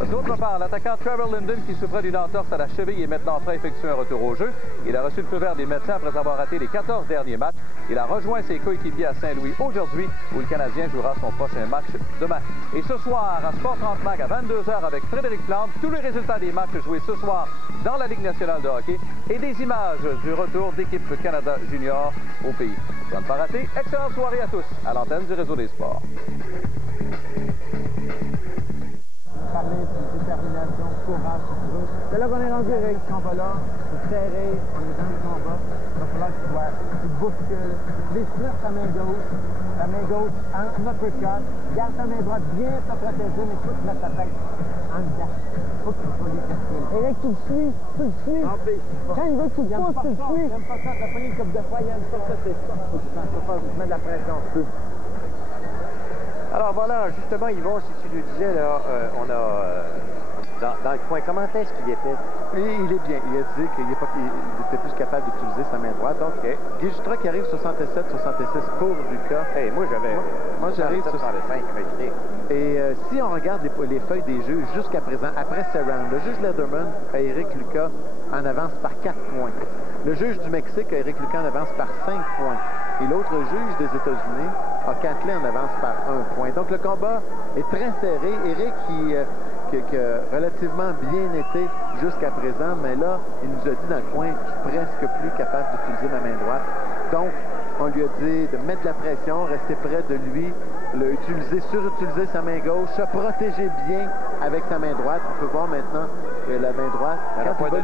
D'autre part, l'attaquant Trevor Linden, qui souffrait d'une entorse à la cheville, est maintenant prêt à effectuer un retour au jeu. Il a reçu le feu vert des médecins après avoir raté les 14 derniers matchs. Il a rejoint ses coéquipiers à Saint-Louis aujourd'hui, où le Canadien jouera son prochain match demain. Et ce soir, à Sport 30 Mag, à 22h, avec Frédéric Plante, tous les résultats des matchs joués ce soir dans la Ligue nationale de hockey et des images du retour d'équipe Canada Junior au pays. Pour ne pas rater, excellente soirée à tous à l'antenne du Réseau des sports. Parler de détermination, courage, c'est là qu'on est rendu avec ce combat-là. C'est serré, on est dans le combat. Il va falloir que tu bouscules, tu déchires ta main gauche, un uppercut, garde ta main droite bien te protéger, mais il faut que tu mettes ta tête en dedans. Il faut que tu sois difficile. Eric, tu le suis. Quand il veut que tu le pousses, tu le suis. J'aime pas ça, t'as pris une couple de fois, il aime ça, c'est ça. Faut que tu mets de la pression. Alors voilà, justement, Yvon, si tu nous disais, là, on a dans le coin, comment est-ce qu'il était? Il est bien. Il a dit qu'il était plus capable d'utiliser sa main droite. Donc, Guy Jutra qui arrive 67-66 pour Lucas. Hey, moi, j'arrive 65, imaginez. Et si on regarde les feuilles des juges jusqu'à présent, après ce round, le juge Lederman a Éric Lucas en avance par 4 points. Le juge du Mexique a Éric Lucas en avance par 5 points. Et l'autre juge des États-Unis a Catley en avance par 1 point. Donc le combat est très serré. Éric qui a relativement bien été jusqu'à présent, mais là, il nous a dit dans le coin, je suis presque plus capable d'utiliser ma main droite. Donc, on lui a dit de mettre de la pression, rester près de lui, surutiliser sa main gauche, se protéger bien avec sa main droite. On peut voir maintenant que la main droite, quand il va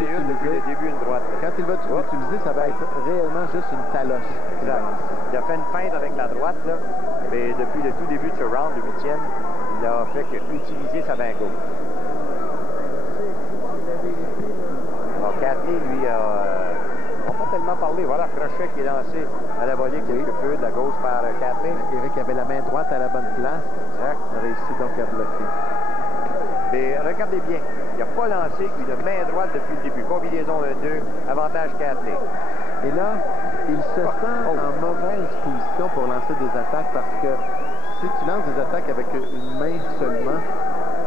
l'utiliser, ça va être réellement juste une taloche. Exact. Il a fait une feinte avec la droite, là, mais depuis le tout début de ce round, le 8e, il n'a fait qu'utiliser sa main gauche. Alors, Catley, lui, on n'a pas tellement parlé. Voilà, Crochet qui est lancé à la volée quelque peu de la gauche par Catley. Éric avait la main droite à la bonne place. Exact. Il a réussi donc à bloquer. Mais regardez bien, il n'a pas lancé une main droite depuis le début. Combinaison 1-2, avantage Catley. Et là, il se sent en mauvaise position pour lancer des attaques parce que si tu lances des attaques avec une main seulement,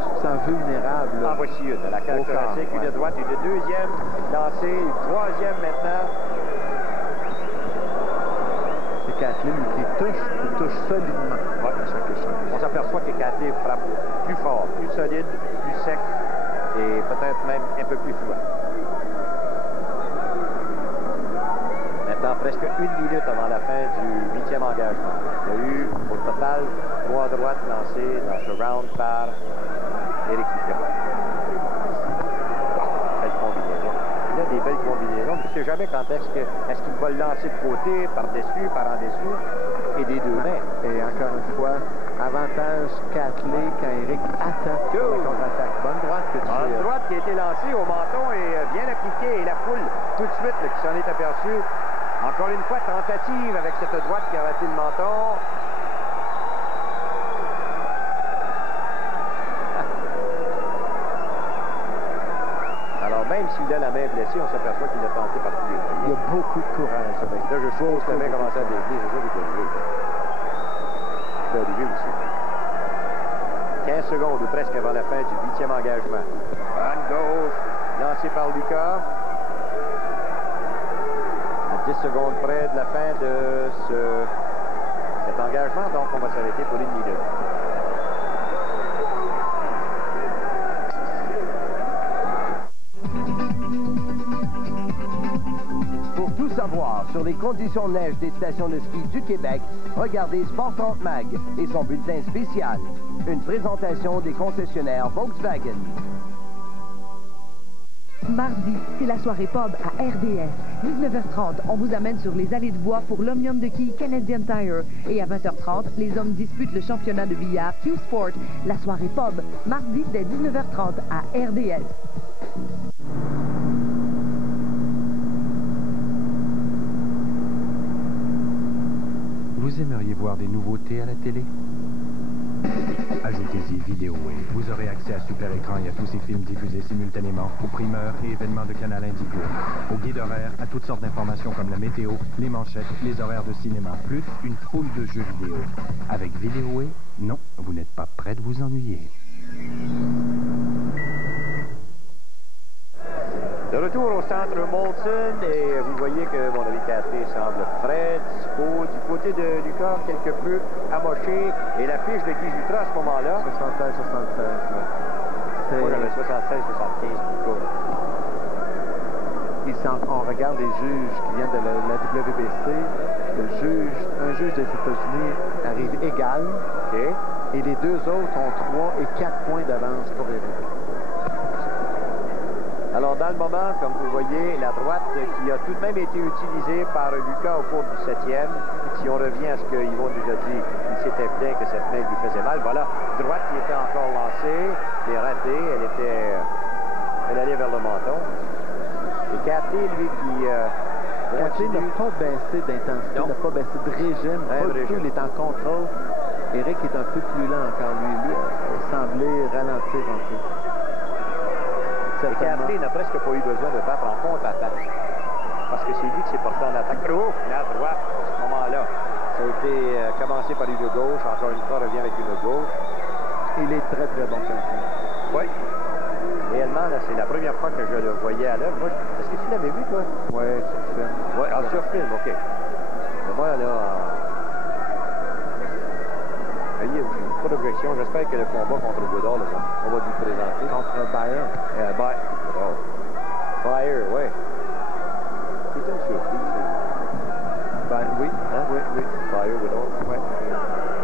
tu te sens vulnérable. Ah, voici une, la caractéristique, une droite, une deuxième lancée, une troisième maintenant. C'est Catley qui touche solidement à chaque échange. On s'aperçoit que Catley frappe plus fort, plus solide, plus sec et peut-être même un peu plus froid. Maintenant, presque 1 minute avant la fin du 8e engagement. Il y a eu au total 3 droites lancées dans ce round par Éric Lucas. Belle combinaison. Il a des belles combinaisons. Tu ne sais jamais quand est-ce qu'il va le lancer de côté, par-dessus, par-en-dessous, et des deux mains. Et encore une fois, avantage Catley quand Éric attaque contre-attaque. Bonne droite que tu fais. Bonne droite qui a été lancée au menton et bien appliquée. Et la foule, tout de suite, là, qui s'en est aperçue. Encore une fois, tentative avec cette droite qui a raté le menton. Alors, même s'il a la main blessée, on s'aperçoit qu'il a tenté par tous les moyens. Il y a beaucoup de courage avec. Là, je suppose que la main commence à dévier. C'est ça qui est arrivé. C'est arrivé aussi. 15 secondes ou presque avant la fin du 8e engagement. Bonne gauche, lancé par Lucas. 10 secondes près de la fin de cet engagement, donc on va s'arrêter pour 1 minute. Pour tout savoir sur sur les conditions de neige des stations de ski du Québec, regardez Sport 30 Mag et son bulletin spécial. Une présentation des concessionnaires Volkswagen. Mardi, c'est la soirée pub à RDS. 19h30, on vous amène sur les allées de bois pour l'Omnium de quilles Canadian Tire. Et à 20h30, les hommes disputent le championnat de billard Q-Sport. La soirée pub, mardi dès 19h30 à RDS. Vous aimeriez voir des nouveautés à la télé? Ajoutez-y Vidéoway. Vous aurez accès à Super Écran et à tous ces films diffusés simultanément aux primeurs et événements de Canal Indigo. Au guide horaire, à toutes sortes d'informations comme la météo, les manchettes, les horaires de cinéma, plus une foule de jeux vidéo. Avec Vidéoway, non, vous n'êtes pas prêt de vous ennuyer. De retour au centre Molson, et vous voyez que mon ami Cathy semble frais, dispo. Du côté de Lucas, quelque peu amoché. Et la fiche de Guy Jutras à ce moment-là. 76-76, Moi, j'avais 76-75 Ici, on regarde les juges qui viennent de la WBC. Un juge des États-Unis arrive égal. OK. Et les deux autres ont 3 et 4 points d'avance pour Éric. Alors, dans le moment, comme vous voyez, la droite qui a tout de même été utilisée par Lucas au cours du 7e. Si on revient à ce que Yvon nous a dit, il s'était plaint que cette main lui faisait mal. Voilà, droite qui était encore lancée, mais ratée. Elle allait vers le menton. Et Cathy, lui, qui... Cathy n'a pas baissé d'intensité, n'a pas baissé de régime. Pas du tout, il est en contrôle. Éric est un peu plus lent encore, lui. Lui semblait ralentir un peu. Et Cathy n'a presque pas eu besoin de battre en contre-attaque. Parce que c'est lui qui s'est porté en attaque. Oh, la droite, à ce moment-là. Ça a été commencé par une gauche. Encore une fois, revient avec une gauche. Il est très, très bon champion. Oui. Réellement, là, c'est la première fois que je le voyais à l'œuvre. Est-ce que tu l'avais vu, toi? Oui, sur film. Oui, sur film, OK. Mais moi, là... pas d'objection. J'espère que le combat contre Goodall, on va lui présenter. Contre Bayer. Bayer, oui. C'est une surprise. Oui, hein? Oui. Bayer, Goodall. Oui.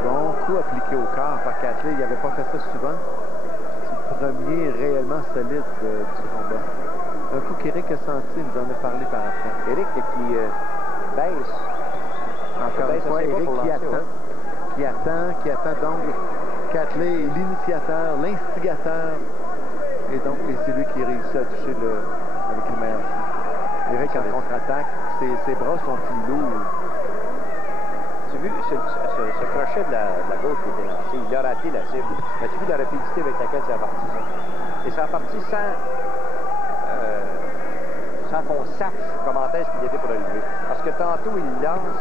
Bon coup appliqué au corps par Catley. Il n'avait pas fait ça souvent. C'est le premier réellement solide du combat. Un coup qu'Éric a senti, il nous en a parlé par après. Éric qui baisse. Encore une fois, Éric qui attend donc Catley est l'initiateur, l'instigateur, et donc c'est lui qui réussit à toucher avec le meilleur. Éric en contre-attaque, ses bras sont plus lourds. Tu as vu ce crochet de la gauche qui était lancé, il a raté la cible. Mais tu as vu la rapidité avec laquelle ça a parti, ça? Et ça a parti sans qu'on sache comment est-ce qu'il était pour arriver. Parce que tantôt, il lance.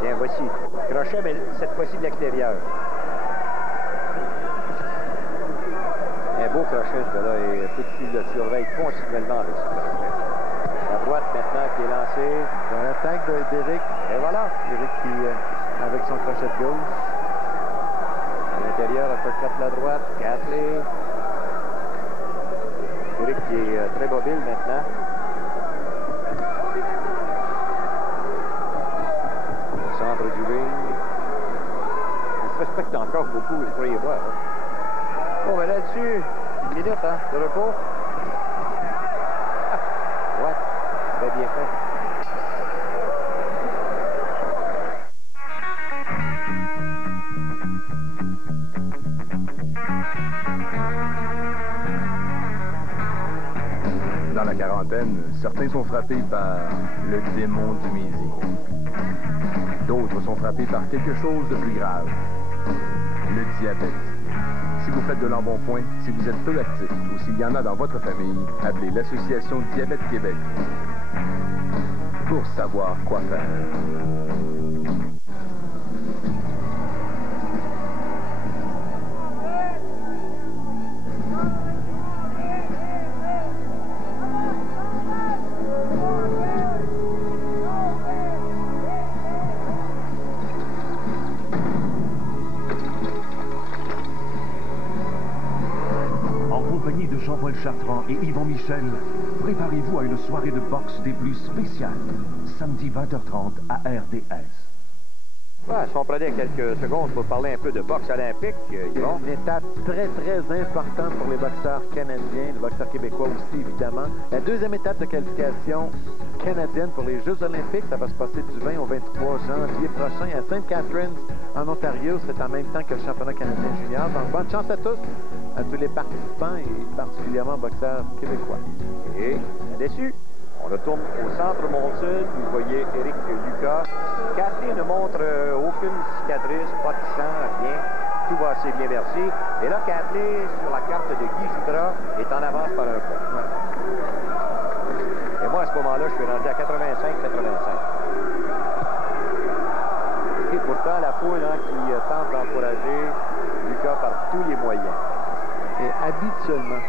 Tiens, voici. Crochet, mais cette fois-ci de l'extérieur. Un beau crochet, ce gars-là. Et Petit le surveille continuellement avec ce crochet. La droite, maintenant, qui est lancée. Dans l'attaque d'Éric. Et voilà. Éric qui, avec son crochet de gauche. À l'intérieur, un peu de la droite. Catley. Éric qui est très mobile maintenant. Centre du ring. Il se respecte encore beaucoup, il faut y voir. Bon, ben là-dessus, une minute, de repos. Ouais, très bien fait. Dans la quarantaine, certains sont frappés par le démon du midi. D'autres sont frappés par quelque chose de plus grave, le diabète. Si vous faites de l'embonpoint, si vous êtes peu actif ou s'il y en a dans votre famille, appelez l'Association Diabète Québec pour savoir quoi faire. Paul Chartrand et Yvon Michel, préparez-vous à une soirée de boxe des plus spéciales. Samedi 20h30 à RDS. Ouais, si on prenait quelques secondes pour parler un peu de boxe olympique, Yvon. Une étape très, très importante pour les boxeurs canadiens, les boxeurs québécois aussi, évidemment. La deuxième étape de qualification canadienne pour les Jeux olympiques, ça va se passer du 20 au 23 janvier prochain à St. Catharines, en Ontario. C'est en même temps que le championnat canadien junior. Donc, bonne chance à tous les participants et particulièrement aux boxeurs québécois. Et, déçu. On retourne au centre Molson. Vous voyez Éric Lucas. Cathy ne montre aucune cicatrice, pas de sang, rien. Tout va assez bien, merci. Et là, Cathy, sur la carte de Guy Joudra, est en avance par un point. Et moi, à ce moment-là, je suis rendu à 85-85. Et pourtant, la foule qui tente d'encourager Lucas par tous les moyens. Et habituellement,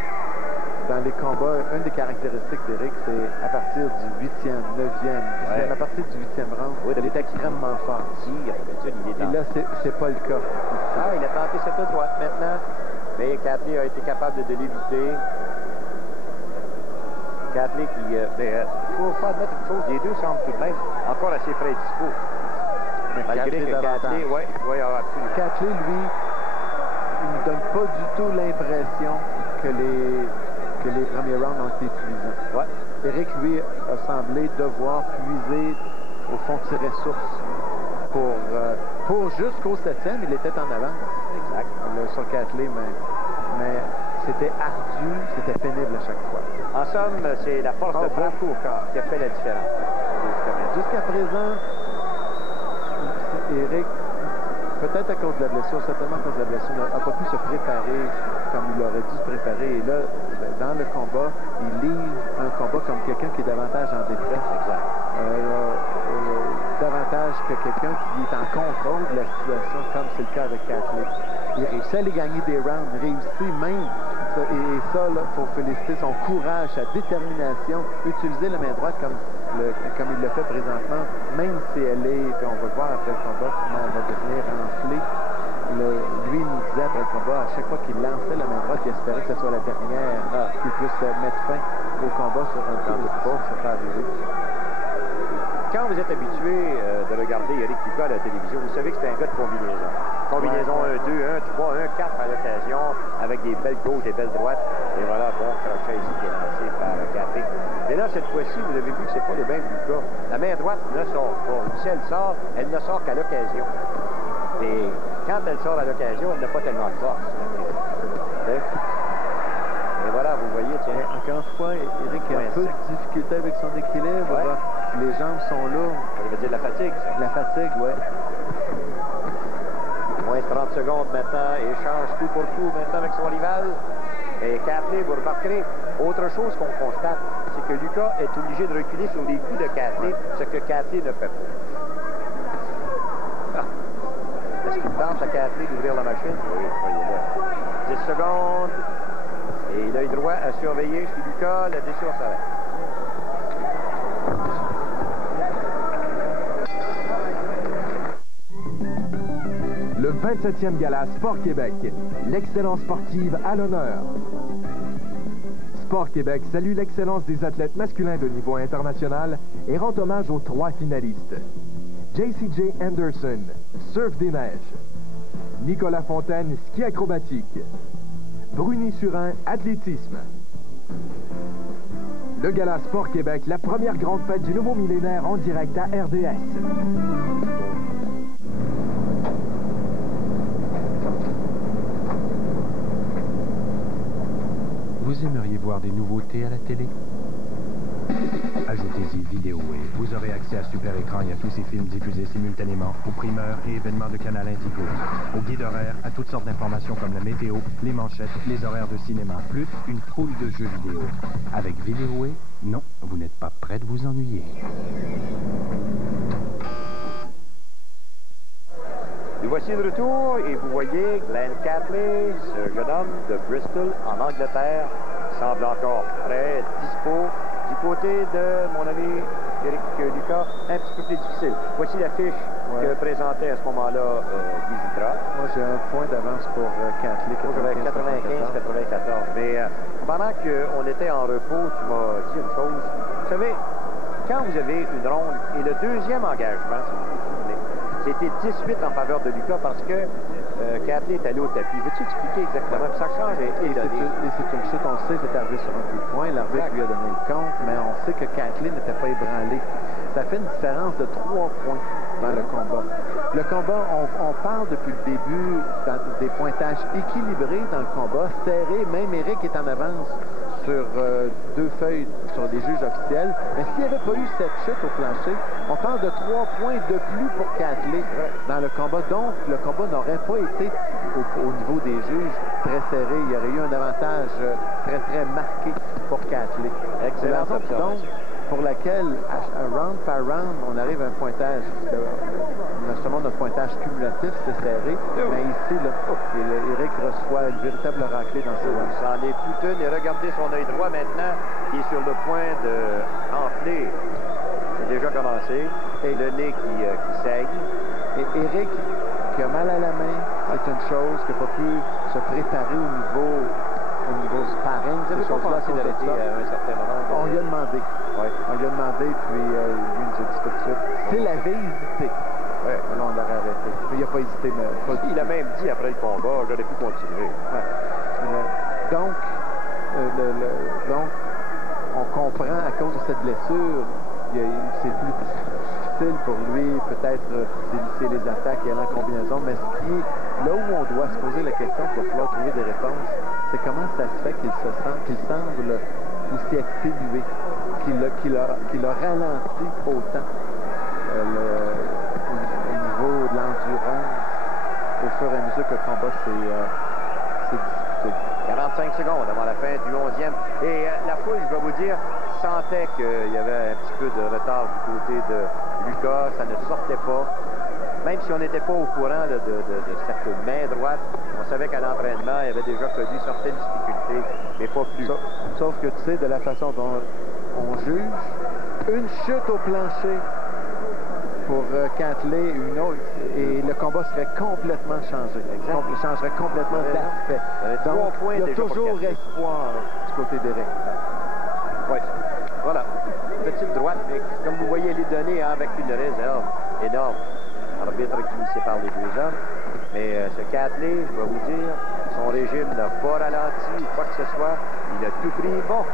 dans les combats, une des caractéristiques d'Éric, c'est à partir du 8e, 9e, 10e, à partir du 8e round, il est extrêmement fort. Et là, c'est pas le cas. Ah, il a tenté cette droite maintenant, mais Catley a été capable de l'éviter. Catley qui... il faut faire admettre une chose, les deux semblent tout de même encore assez frais dispo. Malgré que Catley, Catley, lui, il ne donne pas du tout l'impression que les premiers rounds ont été épuisants. Ouais. Éric, lui, a semblé devoir puiser au fond de ses ressources pour jusqu'au 7e, il était en avance. Exact. Sur Catley, mais c'était ardu, c'était pénible à chaque fois. En somme, c'est la force de frappe qui a fait la différence. Jusqu'à présent, Éric, peut-être à cause de la blessure, certainement à cause de la blessure, n'a pas pu se préparer comme il aurait dû se préparer. Et là, dans le combat, il livre un combat comme quelqu'un qui est davantage en détresse. Exact. Davantage que quelqu'un qui est en contrôle de la situation, comme c'est le cas avec Catley. Il réussit à aller gagner des rounds, il réussit même, et ça, il faut féliciter son courage, sa détermination, utiliser la main droite comme il le fait présentement, même si elle est, puis on va le voir après le combat, comment elle va devenir enflée. Lui, il nous disait après le combat, à chaque fois qu'il lançait la main droite, il espérait que ce soit la dernière, qu'il puisse mettre fin au combat sur un camp de sport, ça fait arriver. Quand vous êtes habitué de regarder Éric Lucas à la télévision, vous savez que c'est un gars de combinaison. Combinaison 1-2, 1-3, 1-4 à l'occasion, avec des belles gauches, des belles droites. Et voilà, bon crochet ici qui est lancé par Catley. Et là, cette fois-ci, vous avez vu que c'est pas le même Lucas. La main droite ne sort pas. Ou si elle sort, elle ne sort qu'à l'occasion. Et quand elle sort à l'occasion, elle n'a pas tellement de force. Et voilà, vous voyez, tiens. Encore une fois, Éric a un peu de difficulté avec son équilibre. Ouais. Les jambes sont lourdes. Ça veut dire de la fatigue. La fatigue, oui. Moins 30 secondes maintenant. Échange coup pour coup maintenant avec son rival. Et Catley, vous remarquerez, autre chose qu'on constate, c'est que Lucas est obligé de reculer sur les coups de Catley, ce que Catley ne fait pas. Ah. Est-ce qu'il tente à Catley d'ouvrir la machine? Oui, voyez-le. 10 secondes. Et il a eu droit à surveiller chez Lucas. La décision s'arrête. Le 27e Gala Sport Québec. L'excellence sportive à l'honneur. Sport Québec salue l'excellence des athlètes masculins de niveau international et rend hommage aux 3 finalistes. JCJ Anderson, surf des neiges. Nicolas Fontaine, ski acrobatique. Bruni Surin, athlétisme. Le Gala Sport Québec, la première grande fête du nouveau millénaire en direct à RDS. Vous aimeriez voir des nouveautés à la télé? Ajoutez-y Vidéowave. Vous aurez accès à Super Écran et à tous ces films diffusés simultanément, aux primeurs et événements de Canal Indigo, au guide horaire, à toutes sortes d'informations comme la météo, les manchettes, les horaires de cinéma, plus une foule de jeux vidéo. Avec Vidéowave, non, vous n'êtes pas prêt de vous ennuyer. Nous voici de retour et vous voyez Glenn Catley, ce jeune homme de Bristol en Angleterre, semble encore prêt, dispo. Du côté de mon ami Éric Lucas, un petit peu plus difficile. Voici l'affiche que présentait à ce moment-là Guy Jutra. Moi, j'ai un point d'avance pour Catley. Moi, j'avais 95-94. Mais pendant qu'on était en repos, tu m'as dit une chose. Vous savez, quand vous avez une ronde et le deuxième engagement, si vous vous souvenez, c'était 18 en faveur de Lucas parce que Catley est allé au tapis. Veux-tu expliquer exactement? Puis ça change Et c'est une chute, on le sait, c'est arrivé sur un coup de poing. L'arbitre lui a donné le compte, mais on sait que Catley n'était pas ébranlé. Ça fait une différence de 3 points dans le combat. Le combat, on parle depuis le début des pointages équilibrés dans le combat, serré. Même Eric est en avance sur 2 feuilles sur les juges officiels. Mais s'il n'y avait pas eu cette chute au plancher, on parle de 3 points de plus pour Catley dans le combat. Donc, le combat n'aurait pas été au niveau des juges très serré. Il y aurait eu un avantage très, très marqué pour Catley. Excellent. Donc, pour laquelle, round par round, on arrive à un pointage, justement notre pointage cumulatif, c'est serré, mais ici, là, Eric reçoit une véritable raclée dans ses rounds. Ça en est plus une, et regardez son œil droit maintenant, qui est sur le point d'enfler. C'est déjà commencé, et le nez qui saigne. Et Eric, qui a mal à la main, c'est une chose, qui n'a pas pu se préparer au niveau sparring. Vous avez pas pensé d'arrêter à un certain moment? On lui a demandé. Ouais. On lui a demandé, puis lui nous a dit tout de suite. S'il avait hésité, là, on l'aurait arrêté. Mais il n'a pas hésité. Mais il a même dit après le combat, j'aurais pu continuer. Ouais. Donc, on comprend à cause de cette blessure, c'est plus difficile pour lui peut-être d'éviter les attaques et aller en combinaison, mais ce qui est là où on doit se poser la question, qu'il va falloir trouver des réponses, c'est comment ça se fait qu'il semble aussi exténué, qu'il a ralenti autant au niveau de l'endurance au fur et à mesure que le combat s'est disputé. 45 secondes avant la fin du 11e. Et la foule, je vais vous dire, sentait qu'il y avait un petit peu de retard du côté de Lucas. Ça ne sortait pas. Même si on n'était pas au courant de cette main droite, on savait qu'à l'entraînement, il avait déjà connu certaines difficultés, mais pas plus. Sauf que tu sais, de la façon dont on juge, une chute au plancher pour Catley, une autre, et le combat serait complètement changé. Il changerait complètement d'aspect. Donc, il y a toujours espoir du côté d'Eric. Oui. Voilà. Petite droite, mais comme vous voyez, elle est donnée avec une réserve énorme. Arbitre qui sépare les deux hommes. Mais ce Catley, je vais vous dire, son régime n'a pas ralenti ou quoi que ce soit. Il a tout pris. Bon,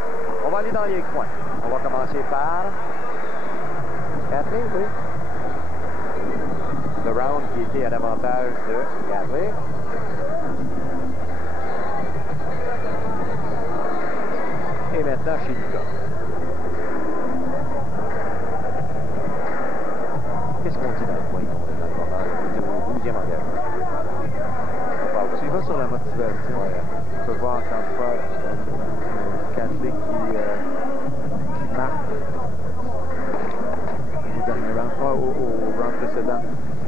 on va aller dans les coins. On va commencer par Catley, oui. Le round qui était à l'avantage de Catley. Et maintenant chez Lucas. Qu'est-ce qu'on dit dans le coin? Au 12e engagement. Tu vas sur la motivation. Tu peux voir encore une fois Catley qui marque au dernier round, au round précédent.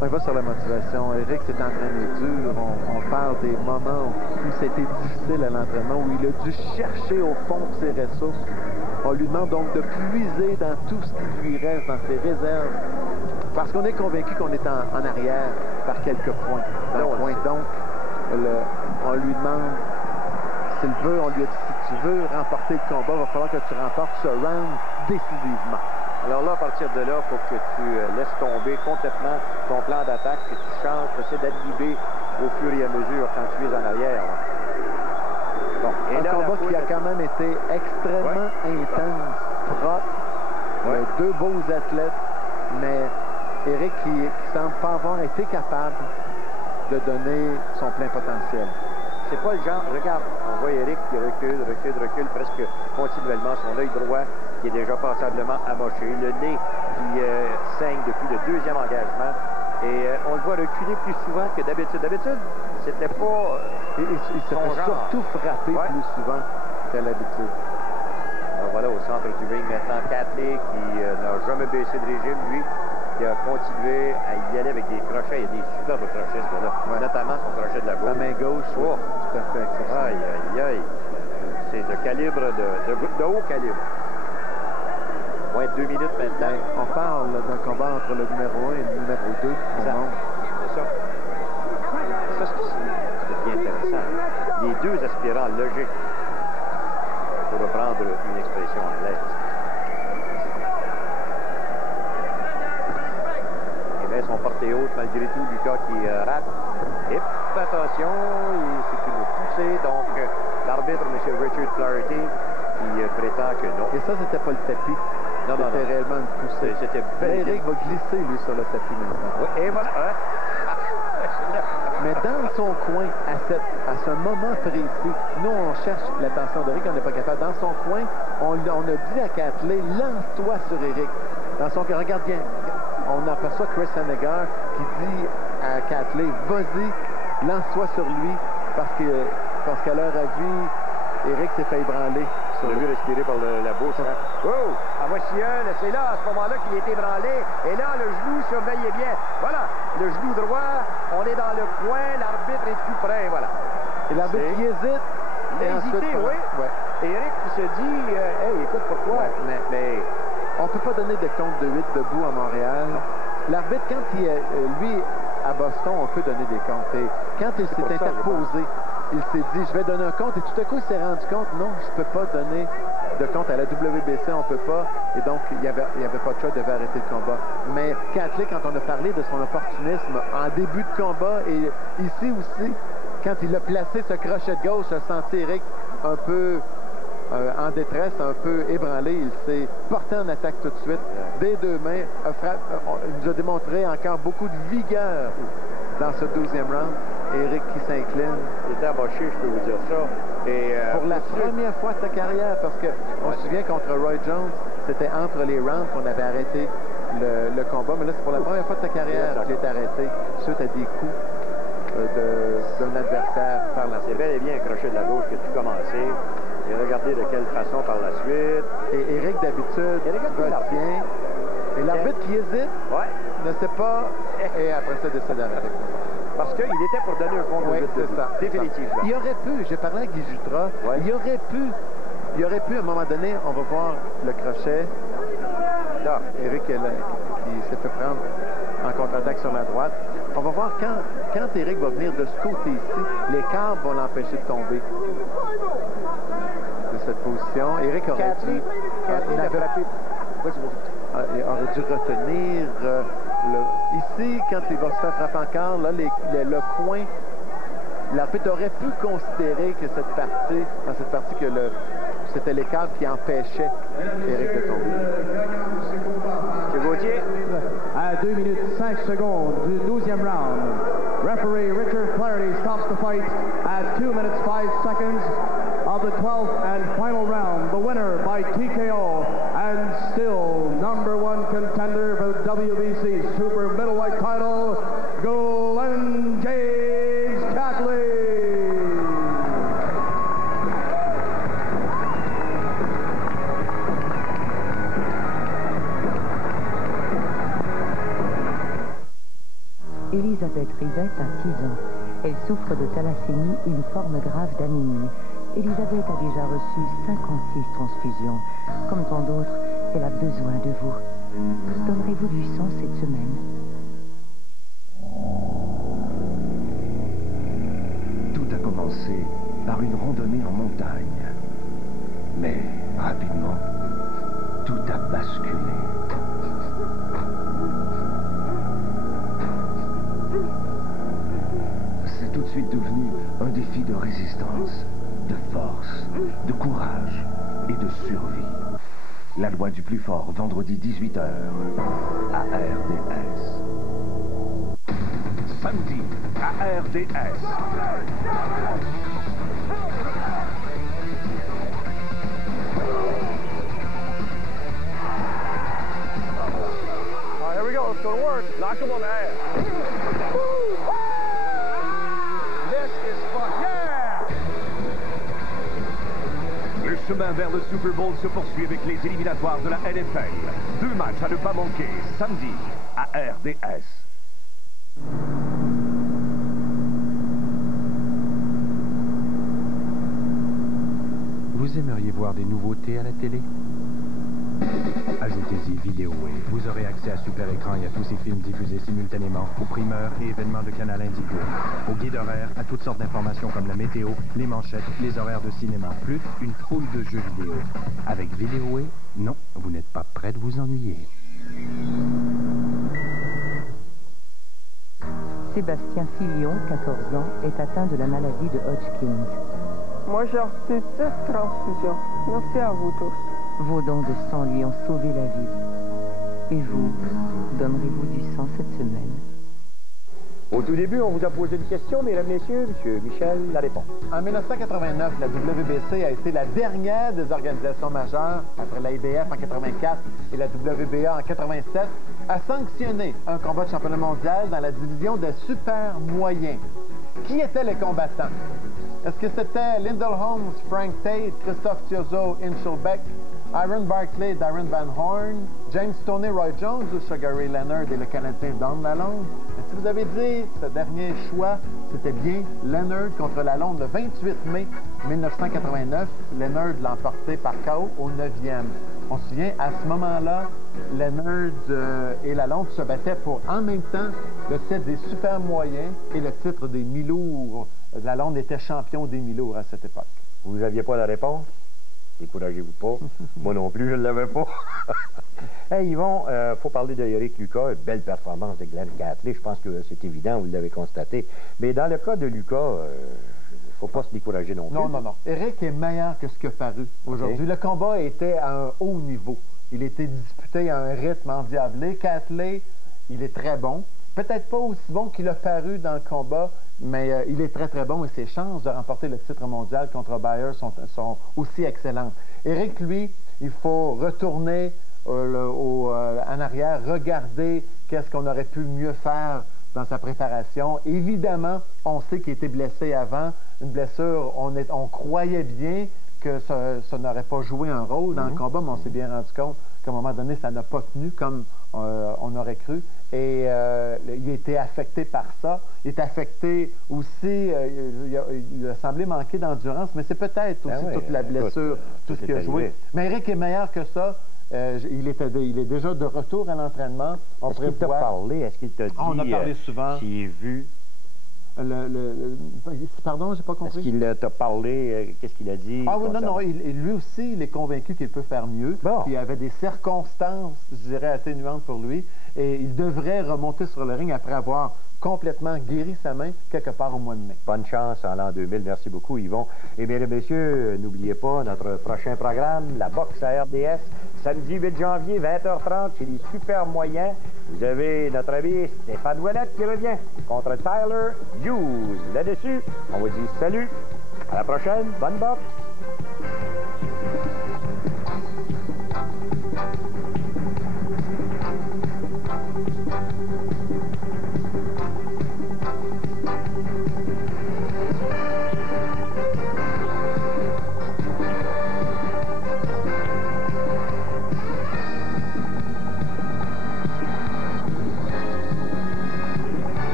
On va sur la motivation. Eric s'est entraîné dur. On parle des moments où c'était difficile à l'entraînement, où il a dû chercher au fond de ses ressources. On lui demande donc de puiser dans tout ce qui lui reste, dans ses réserves. Parce qu'on est convaincu qu'on est en arrière par quelques points. Donc, on lui demande, s'il veut, on lui a dit, si tu veux remporter le combat, il va falloir que tu remportes ce round décisivement. Alors là, à partir de là, il faut que tu laisses tomber complètement ton plan d'attaque, que tu changes, tu essaies d'adliber au fur et à mesure quand tu es en arrière. Bon, et un combat qui a quand même été extrêmement intense, propre, deux beaux athlètes, mais Eric qui semble pas avoir été capable de donner son plein potentiel. C'est pas le genre, regarde, on voit Eric qui recule presque continuellement, son œil droit qui est déjà passablement amoché, le nez qui saigne depuis le deuxième engagement, et on le voit reculer plus souvent que d'habitude. D'habitude, c'était pas il se fait surtout frapper plus souvent qu'à l'habitude. Alors voilà, au centre du ring maintenant, Catley qui n'a jamais baissé de régime, lui, qui a continué à y aller avec des crochets. Il y a des superbes crochets, ce gars-là. Notamment son crochet de la gauche. La main gauche, tout à fait excellent. Aïe, aïe, aïe. C'est de calibre, de haut calibre. Moins de 2 minutes maintenant. On parle d'un combat entre le numéro 1 et le numéro 2. C'est ça. Ça, c'est bien intéressant. Les deux aspirants logiques. reprendre une expression anglaise. Les mains sont portées hautes malgré tout. Lucas qui rate. Et attention, c'est une poussée. Donc, l'arbitre, M. Richard Flaherty, qui prétend que non. Et ça, c'était pas le tapis. Non, c'était réellement une poussée. C'était Eric va glisser, lui, sur le tapis maintenant. Oui, et voilà. Mais dans son coin, à ce moment précis, nous, on cherche l'attention d'Eric, on n'est pas capable. Dans son coin, on a dit à Catley, lance-toi sur Eric. Dans son coin, regarde bien. On aperçoit Chris Henniger qui dit à Catley, vas-y, lance-toi sur lui, parce qu'à leur avis, Eric s'est fait ébranler. On l'a vu respirer par la bouche. Hein? Oh! En voici un. C'est là, à ce moment-là, qu'il a été ébranlé. Et là, le genou, surveillez bien. Voilà, le genou droit. On est dans le coin. L'arbitre est tout près. Voilà. Et l'arbitre qui hésite. Il a hésité, oui. Ouais. Et Eric qui se dit, hey, écoute, pourquoi? Ouais, mais on ne peut pas donner de compte de 8 debout à Montréal. L'arbitre, quand il est, lui, à Boston, on peut donner des comptes. Et quand il s'est interposé, il s'est dit, je vais donner un compte. Et tout à coup, il s'est rendu compte, non, je ne peux pas donner de compte à la WBC, on ne peut pas. Et donc, il n'y avait pas de choix, il devait arrêter le combat. Mais Catley, quand on a parlé de son opportunisme en début de combat, et ici aussi, quand il a placé ce crochet de gauche, a senti Eric un peu en détresse, un peu ébranlé. Il s'est porté en attaque tout de suite, des deux mains. Il nous a démontré encore beaucoup de vigueur dans ce 12e round. Eric qui s'incline. Il était amoché, je peux vous dire ça. Et, pour la première fois de sa carrière, parce qu'on se souvient contre Roy Jones, c'était entre les rounds qu'on avait arrêté le combat. Mais là, c'est pour la première fois de sa carrière qu'il est arrêté suite à des coups d'un adversaire par la suite. C'est bel et bien un crochet de la gauche que tu commençais. Et regardez de quelle façon par la suite. Et Eric, d'habitude, retient. Et l'arbitre qui hésite ne sait pas. Et après ça, décide d'arrêter. Parce qu'il était pour donner un compte de 8 c'est ça. Définitivement. Il aurait pu, j'ai parlé avec Guy Jutra, il aurait pu, à un moment donné, on va voir le crochet. Là, Eric qui s'est fait prendre en contre-attaque sur la droite. On va voir quand Eric va venir de ce côté-ci, les câbles vont l'empêcher de tomber de cette position. Eric aurait dû... il aurait dû retenir ici, quand il va se faire frapper encore, là, le coin, l'arbitre aurait pu considérer que dans cette partie, que c'était les câbles qui empêchaient Eric de tomber. C'est Gauthier. À 2 minutes 5 secondes du 12e round, referee Richard Flaherty stops the fight at 2 minutes 5 seconds of the 12th and final round. The winner by TKO and still #1 contender for the WBC Super Middleweight title, Glenn James Catley. Elisabeth Rivette a 6 ans. Elle souffre de thalassémie, une forme grave d'anémie. Elisabeth a déjà reçu 56 transfusions. Comme tant d'autres, elle a besoin de vous. Donnerez-vous du sang cette semaine? Tout a commencé par une randonnée en montagne. Mais rapidement, tout a basculé. C'est tout de suite devenu un défi de résistance, de force, de courage et de survie. La loi du plus fort, vendredi 18h, à RDS. Samedi, à RDS. All right, here we go. Let's go to work. Knock him on the ass. This is fun. Yeah! Le chemin vers le Super Bowl se poursuit avec les éliminatoires de la NFL. 2 matchs à ne pas manquer, samedi, à RDS. Vous aimeriez voir des nouveautés à la télé? Ajoutez-y Vidéoway. Vous aurez accès à Super Écran et à tous ces films diffusés simultanément aux primeurs et événements de Canal Indigo. Au guide horaire, à toutes sortes d'informations comme la météo, les manchettes, les horaires de cinéma, plus une foule de jeux vidéo. Avec Vidéoway, non, vous n'êtes pas prêt de vous ennuyer. Sébastien Filion, 14 ans, est atteint de la maladie de Hodgkin. Moi, j'ai reçu 10 transfusions. Merci à vous tous. Vos dons de sang lui ont sauvé la vie. Et vous, donnerez-vous du sang cette semaine? Au tout début, on vous a posé une question, mesdames, messieurs. Monsieur Michel la répond. En 1989, la WBC a été la dernière des organisations majeures, après la IBF en 84 et la WBA en 87, à sanctionner un combat de championnat mondial dans la division des super moyens. Qui étaient les combattants? Est-ce que c'était Lyndall Holmes, Frank Tate, Christophe Tiozzo, Inchel Beck, Iron Barclay, Darren Van Horn, James Toney, Roy Jones ou Sugar Ray Leonard et le Canadien Don Lalonde? Et si vous avez dit ce dernier choix, c'était bien Leonard contre Lalonde le 28 mai 1989. Leonard l'a emporté par KO au 9e. On se souvient, à ce moment-là, Leonard et Lalonde se battaient pour, en même temps, le titre des super moyens et le titre des mi-lourds. Lalonde était champion des mi-lourds à cette époque. Vous n'aviez pas la réponse? Découragez-vous pas. Moi non plus, je ne l'avais pas. Hey, Yvon, faut parler de Eric Lucas. Belle performance de Glenn Catley. Je pense que c'est évident, vous l'avez constaté. Mais dans le cas de Lucas, il ne faut pas se décourager non plus. Non, non, non. Eric est meilleur que ce qu'il a paru aujourd'hui. Okay. Le combat était à un haut niveau. Il était disputé à un rythme endiablé. Catley, il est très bon. Peut-être pas aussi bon qu'il a paru dans le combat, mais il est très, très bon et ses chances de remporter le titre mondial contre Bayer sont aussi excellentes. Eric, lui, il faut retourner en arrière, regarder qu'est-ce qu'on aurait pu mieux faire dans sa préparation. Évidemment, on sait qu'il était blessé avant. Une blessure, on croyait bien que ça n'aurait pas joué un rôle dans le combat, mais on s'est bien rendu compte qu'à un moment donné, ça n'a pas tenu comme on aurait cru. Et il a été affecté par ça. Il est affecté aussi, il a semblé manquer d'endurance, mais c'est peut-être aussi toute la blessure, tout ce qu'il a joué. Mais Eric est meilleur que ça. Il est déjà de retour à l'entraînement. Est-ce qu'il t'a parlé? Est-ce qu'il t'a dit? On a parlé souvent. S'il est vu. Pardon, j'ai pas compris. Est-ce qu'il t'a parlé? Qu'est-ce qu'il a dit? Ah oui, non. Lui aussi, il est convaincu qu'il peut faire mieux. Bon. Qu'il y avait des circonstances, je dirais, atténuantes pour lui. Et il devrait remonter sur le ring après avoir complètement guéri sa main quelque part au mois de mai. Bonne chance en l'an 2000. Merci beaucoup, Yvon. Et bien, messieurs, n'oubliez pas notre prochain programme, la boxe à RDS, samedi 8 janvier, 20h30, chez les super moyens. Vous avez notre ami Stéphane Ouellette qui revient contre Tyler Hughes. Là-dessus, on vous dit salut, à la prochaine, bonne boxe.